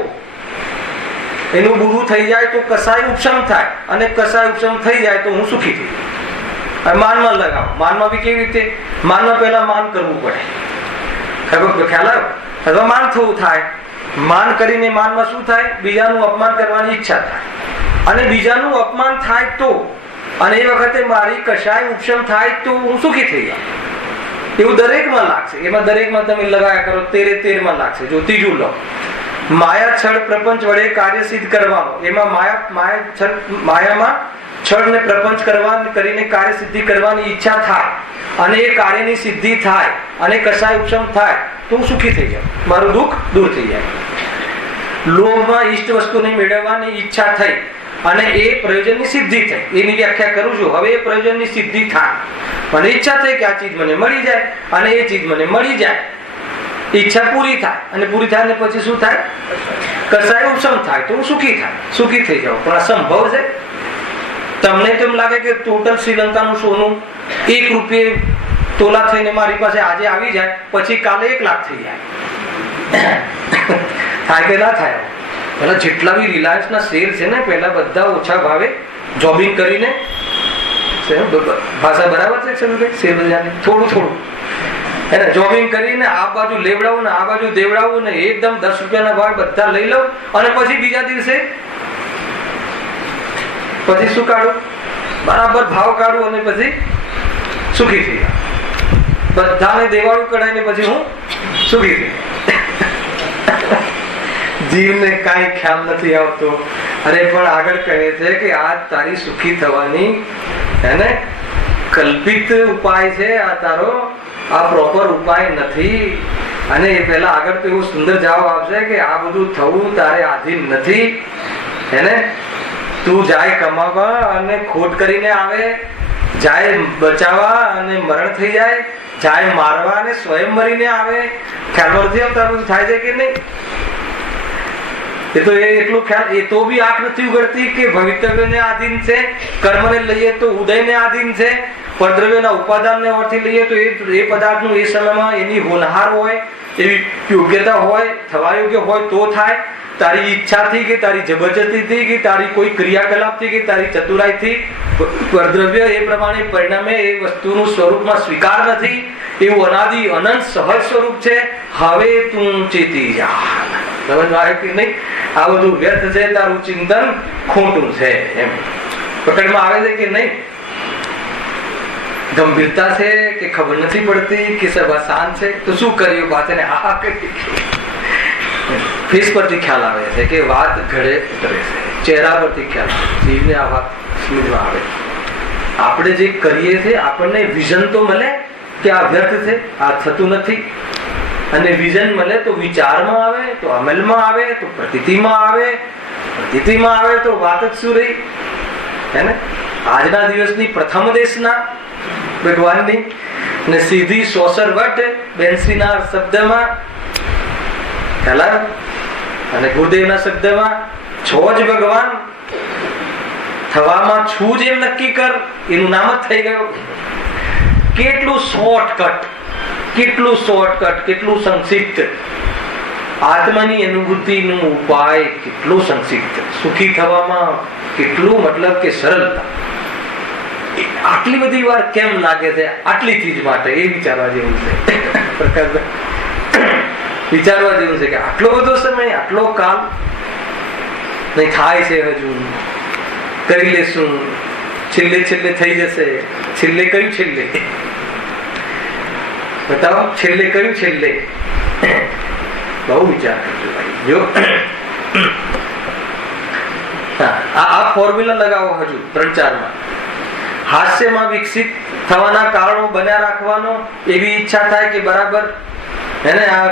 એનું બુરું થઈ જાય તો કસાય ઉપશમ થાય અને કસાય ઉપશમ થઈ જાય તો હું સુખી થઈ જાય માનમાં લગાવો માનમાં બી કેવી રીતે માનમાં પહેલા માન કરવું પડે ખબર ખ્યાલ આવ્યો અથવા માન થવું થાય માન કરીને માનમાં શું થાય બીજાનું અપમાન કરવાની ઈચ્છા થાય અને બીજાનું અપમાન થાય તો અને એ વખતે મારી કશાય ઉપશમ થાય તો હું સુખી થઈ જાઉં એવું દરેકમાં લાગશે એમાં દરેકમાં તમે લગાયા કરો 13 માં લાગશે જો ત્રીજું લો માયા છળ પ્રપંચ વડે કાર્ય સિદ્ધ કરવાનો એમાં માયામાં છળ ને પ્રપંચ કરીને કાર્ય સિદ્ધિ કરવાની ઈચ્છા થાય અને એ કાર્યની સિદ્ધિ થાય અને કશાય ઉપશમ થાય તો હું સુખી થઈ જાઉં મારું દુઃખ દૂર થઈ જાય લોભમાં ઈષ્ટ વસ્તુને મેળવવાની ઈચ્છા થઈ અને એ પ્રયોજનની સિદ્ધિ થઈ એની વ્યાખ્યા કરું છું હવે એ પ્રયોજનની સિદ્ધિ થાય મને ઈચ્છા થઈ કે આ ચીજ મને મળી જાય અને એ ચીજ મને મળી જાય ઈચ્છા પૂરી થાય અને પૂરી થાય ને પછી શું થાય કસાય ઉપશમ થાય તો હું સુખી થઈ જાઉં પણ આ સંભવ છે તમને કેમ લાગે કે ટોટલ શ્રીલંકાનું સોનું 1 રૂપિયે તોલા થઈને મારી પાસે આજે આવી જાય પછી કાલે 1 લાખ થઈ જાય થાય કે ના થાય પેલા જેટલા બી રિલાયન્સના શેર છે ને પેલા બધા ઓછા ભાવે જોબિંગ કરીને ભાષા બરાબર છે શેર બજારની થોડું એને જોબિંગ કરીને આ બાજુ લેવડાવું ને આ બાજુ દેવડાવું ને એકદમ 10 રૂપિયાના ભાવ બધા લઈ લઉં અને પછી બીજા દિવસે પછી શું કાઢું બરાબર ભાવ કાઢું અને પછી સુખી થઈ જાઉં. બધાને દેવાળું કઢાઈને પછી હું સુખી થઈ. જીવને કાંઈ ખ્યાલ નથી આવતો. અરે પણ આગળ કહે છે કે આ તારી સુખી થવાની એને કલ્પિત ઉપાય છે, આ તારો આ પ્રોપર ઉપાય નથી. અને એ પહેલા આગળ તો એવો સુંદર જવાબ આપશે કે આ બધું થવું તારે આધીન નથી. એને તું જાય કમાવા અને ખોટ કરીને આવે, જાય બચાવવા અને મરણ થઈ જાય, જાય મારવા અને સ્વયં મરીને આવે. ખ્યાલ નથી આવતા બધું થાય છે કે નહીં? એ તો એટલું ખ્યાલ, એ તો બી આંખ નથી ઉગડતી કે ભવિતવ્યને આધીન છે, કર્મને લઈએ તો ઉદયને આધીન છે, પરદ્રવ્યના ઉપાદાનને ઓળખી લઈએ તો એ પદાર્થનું એ સમયમાં એની હોનહાર હોય, એવી યોગ્યતા હોય, થવા યોગ્ય હોય તો થાય. તારી ઈચ્છાથી કે તારી જબરજસ્તીથી કે તારી કોઈ ક્રિયાકલાપથી કે તારી ચતુરાઈથી પરદ્રવ્ય એ પ્રમાણે પરિણામે એ વસ્તુનું સ્વરૂપમાં સ્વીકાર નથી. એવું અનાદિ અનંત સહજ સ્વરૂપ છે. હવે તું ચેતી જા. સમજ આવે કે નહીં? આ બધું વ્યર્થ છે, તારું ચિંતન ખોટું છે. એમ પકડમાં આવે છે કે નહીં? ગંભીરતા છે કે ખબર નથી પડતી કે સભા શાંત છે? તો શું કર્યું? પાછળ હા કરી ફેસ પરથી ખ્યાલ આવે છે કે વાત ઘડે ઉતરે છે, ચહેરા પરથી ખ્યાલ આવે, જીવને આ વાત સમજમાં આવે. આપણે જે કરીએ છીએ આપણને વિઝન તો મળે કે આ વ્યર્થ છે, આ થતું નથી. અને વિઝન મળે તો વિચારમાં આવે, તો અમલમાં આવે, તો પ્રતીતિમાં આવે, પ્રતીતિમાં આવે તો વાત જ શું રહી? હે ને? આજના દિવસની પ્રથમ દેશના ભગવાનની ને સીધી સોસર વટ બેન્સીના શબ્દમાં ખ્યાલ અને ગુરુદેવના શબ્દમાં છો જ ભગવાન, થવામાં છું જ એમ નક્કી કર, એનું નામ જ થઈ ગયું. કેટલું શોર્ટકટ, કેટલું શોર્ટકટ, કેટલું સંક્ષિપ્ત. આત્માની અનુભૂતિનો ઉપાય કેટલું સંક્ષિપ્ત. સુખી થવામાં કેટલું મતલબ કે સરળતા. આટલી બધી વાર કેમ લાગે છે? આટલી ચીજ માટે. એ વિચારવા જેવું છે. વિચારવા જેવું છે કે આટલો બધો સમય, આટલો કાલ નહીં થાય છે, હજુ કરી લેશું, છેલ્લે છેલ્લે થઈ જશે. છેલ્લે કયું છેલ્લે? બતાવો, છેલ્લે કયું છેલ્લે? બહુ વિચાર કરજો ભાઈ. જો આ ફોર્મ્યુલા લગાવો હજુ 3-4 માં. હાસ્યમાં વિકસિત થવાના કારણો બન્યા રાખવાનો, એવી ઈચ્છા થાય કે બરાબર એને આ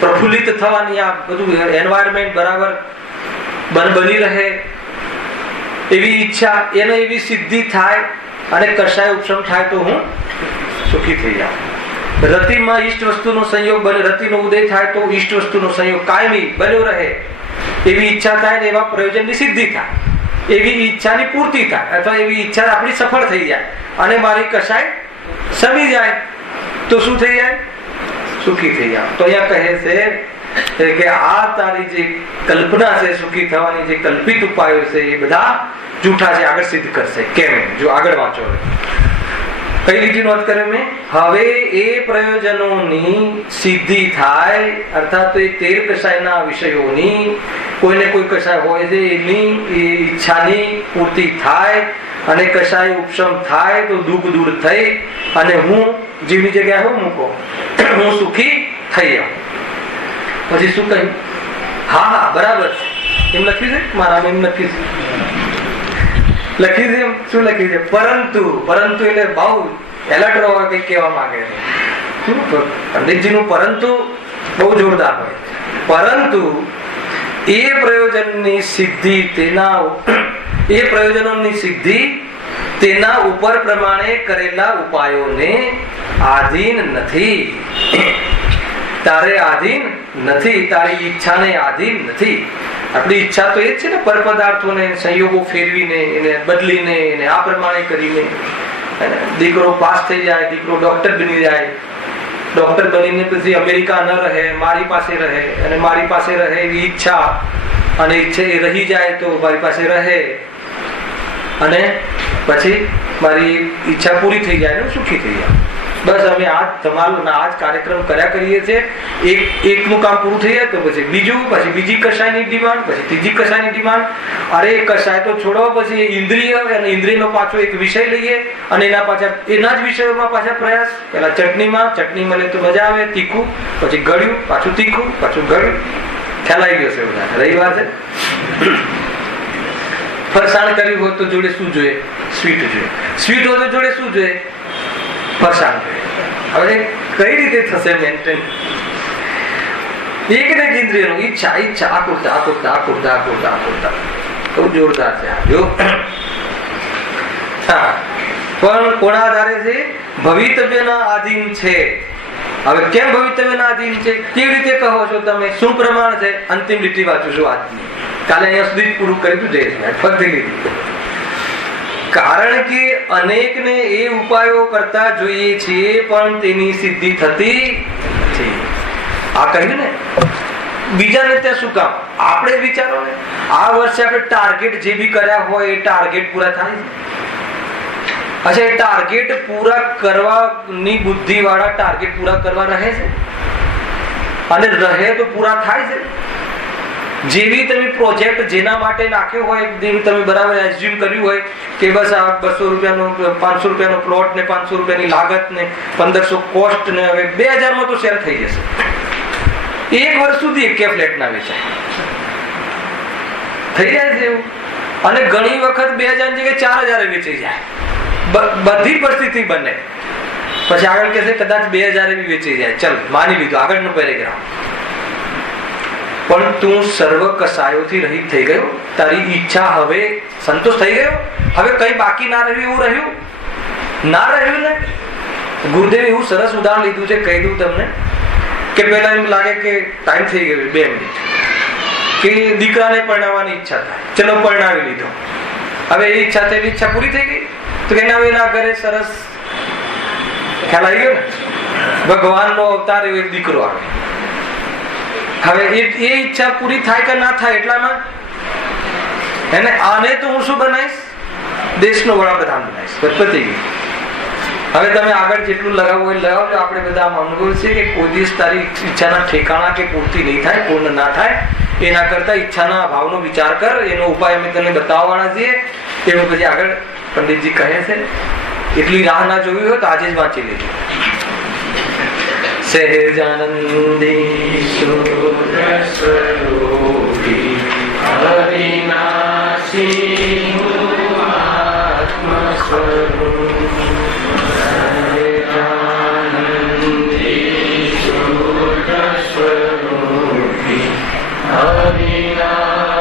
પ્રફુલ્લિત થવાની, આ બધું એન્વાયરમેન્ટ બરાબર બની રહે એવી ઈચ્છા, એને એવી સિદ્ધિ થાય અને કશાય ઉપશમ થાય તો હું સુખી થઈ જાઉં. રતિમાં ઈષ્ટ વસ્તુનો સંયોગ બને, રતિનો ઉદય થાય તો ઈષ્ટ વસ્તુનો સંયોગ કાયમી બન્યો રહે એવી ઈચ્છા થાય ને એવા પ્રયોજનની સિદ્ધિ થાય, એવી ઈચ્છાની પૂર્તિ થાય, અથવા એવી ઈચ્છા આપણી સફળ થઈ જાય અને મારી કશાય સમી જાય તો શું થઈ જાય? સુખી થઈ જાવ. તો અહીંયા કહે છે કે આ તારી જે કલ્પના છે સુખી થવાની, જે કલ્પિત ઉપાયો છે એ બધા જૂઠા છે. આગળ સિદ્ધ કરશે. કેમ? જો આગળ વાંચો. કઈ લીટી નોંધ કરે મેં? હવે એ પ્રયોજનોની સિદ્ધિ થાય, અર્થાત એ 13 કશાયના વિષયોની કોઈને કોઈ કશાય હોય છે એની ઈચ્છાની પૂર્તિ થાય અને કશાય ઉપશમ થાય તો દુઃખ દૂર થઈ અને હું જીવની જગ્યાએ હું મૂકો, હું સુખી થઈ જાઉં. પછી શું કહ્યું? હા હા બરાબર છે. એમ લખ્યું છે મારા, એમ લખ્યું છે, લખ્યું છે. શું લખ્યું છે? પરંતુ. પરંતુ એટલે બહુ એલર્ટ રહો, કઈ કહેવા માંગે છે. પંડિતજીનું પરંતુ બહુ જોરદાર હોય. પરંતુ એ પ્રયોજનની સિદ્ધિ એ પ્રયોજનોની સિદ્ધિ તેના ઉપર પ્રમાણે કરેલા ઉપાયોને આધીન નથી. તારે આધીન નથી, તારી ઈચ્છાને આધીન નથી. આપણી ઈચ્છા તો એ જ છે ને, પર પદાર્થોને સંયોગો ફેરવીને, એને બદલીને, એને આ પ્રમાણે કરીને દીકરો પાસ થઈ જાય, દીકરો ડોક્ટર બની જાય, ડોક્ટર બનીને પછી અમેરિકા ન રહે, મારી પાસે રહે, અને મારી પાસે રહે એવી ઈચ્છા, અને ઈચ્છા એ રહી જાય તો મારી પાસે રહે અને પછી મારી ઈચ્છા પૂરી થઈ જાય ને સુખી થઈ જાય. બસ અમે આજ તમારું આજ કાર્યક્રમ કર્યા કરીએ છીએ. એકનું કામ પૂરું થઈ જાય તો પછી બીજું, પછી બીજી કશાયની ડિમાન્ડ, પછી ત્રીજી કશાયની ડિમાન્ડ. અરે કશાય તો છોડો, પછી ઇન્દ્રિય, અને ઇન્દ્રિયનો પાછો એક વિષય લઈએ અને એના પાછા એના જ વિષયોમાં પાછા પ્રયાસ. પેલા ચટણી મળે તો મજા આવે, તીખું, પછી ગળ્યું, પાછું તીખું, પાછું ગળ્યું. ખ્યાલ આવી ગયો છે બધા. રવિવાર છે, ફરસાણ કર્યું હોય તો જોડે શું જોઈએ? સ્વીટ જોઈએ. સ્વીટ હોય તો જોડે શું જોઈએ? ફરસાણ જોઈએ. હવે કઈ રીતે થશે મેન્ટેન? એક ને એક ઇન્દ્રિયનું ઈચ્છા આકુરતા બહુ જોરદાર છે. જો હા, પણ કોના આધારે છે? ભવિતવ્યના આધીન છે. હવે કેમ ભવિતવ્યના આધીન છે? કેવી રીતે કહો છો તમે? શું પ્રમાણ છે? અંતિમ લીટી વાંચું છું આજની. કાલે અહીંયા સુધી પૂરું કર્યું જઈશ ફરતી લીટી. કારણ કે અનેકને એ ઉપાયો કરતા જોઈએ છીએ પણ તેની સિદ્ધિ થતી નથી. આ કહ્યું ને, બીજાને ત્યાં શું કામ? આપણે જ વિચારો ને, આ વર્ષે આપણે ટાર્ગેટ જે બી કર્યા હોય એ ટાર્ગેટ પૂરા થાય છે. અચ્છા, એ ટાર્ગેટ પૂરા કરવાની બુદ્ધિ વાળા ટાર્ગેટ પૂરા કરવા રહે છે, અને રહે તો પૂરા થાય છે. જેવી તમે પ્રોજેક્ટ જેના માટે નાખ્યો હોય, જેવી તમે બરાબર એઝ્યુમ કર્યું હોય કે બસ આ 200 રૂપિયાનો 500 રૂપિયાનો પ્લોટ ને 500 રૂપિયાની લાગત ને 1500 કોસ્ટ ને હવે 2000 માં તો સેલ થઈ જશે. એક વર્ષ સુધી એક ફ્લેટ ના વેચાય, થઈ જાય છે એવું. અને ઘણી વખત 2000 ની જગ્યાએ 4000 વેચાઈ જાય. બધી પરિસ્થિતિ બને. પછી આગળ કે છે કદાચ 2000 બી વેચાઈ જાય. ચલ, માની લીધું, આગળનો પેરેગ્રાફ. પણ તું સર્વ કસાયોથી રહિત થઈ ગયો. તારી ઈચ્છા હવે સંતોષ થઈ ગયો. હવે કઈ બાકી ના રહ્યું એવું રહ્યું? ના રહ્યું ને. ગુરુદેવ એવું સરસ ઉદાહરણ લીધું છે, કહી દઉં તમને. કે પેલા એમ લાગે કે ટાઈમ થઈ ગયો 2 મિનિટ, કે દીકરાને પરણાવવાની ઈચ્છા થાય, ચલો પરણાવી લીધો. હવે એ ઈચ્છા થયેલી ઈચ્છા પૂરી થઈ ગઈ તો કે ના એના ઘરે સરસ ખ્યાલ આવી ગયો ને, ભગવાનનો અવતાર એવો એક દીકરો આવે. હવે એ ઈચ્છા પૂરી થાય કે ના થાય એટલામાં એને આને તો હું શું બનાવીશ? દેશનો વડાપ્રધાન બનાવીશ. પતી ગઈ. હવે તમે આગળ જેટલું લગાવવું હોય લગાવો. આપણે બધા અનુભવ છે કે કોઈ દિવસ તારી ઈચ્છાના ઠેકાણા કે પૂર્તિ નહીં થાય, પૂર્ણ ના થાય. એના કરતા ઈચ્છાના ભાવનો વિચાર કર. એનો ઉપાય અમે તને બતાવવાના છીએ. એનું પછી આગળ પંડિતજી કહે છે. એટલી રાહ ના જોવી હોય તો આજે જ વાંચી લેજો. સહેજાનંદી સ્વરૂપી અવિનાશી આત્મ સ્વરૂપ. સહેજાનંદી સ્વરૂપી અવિનાશી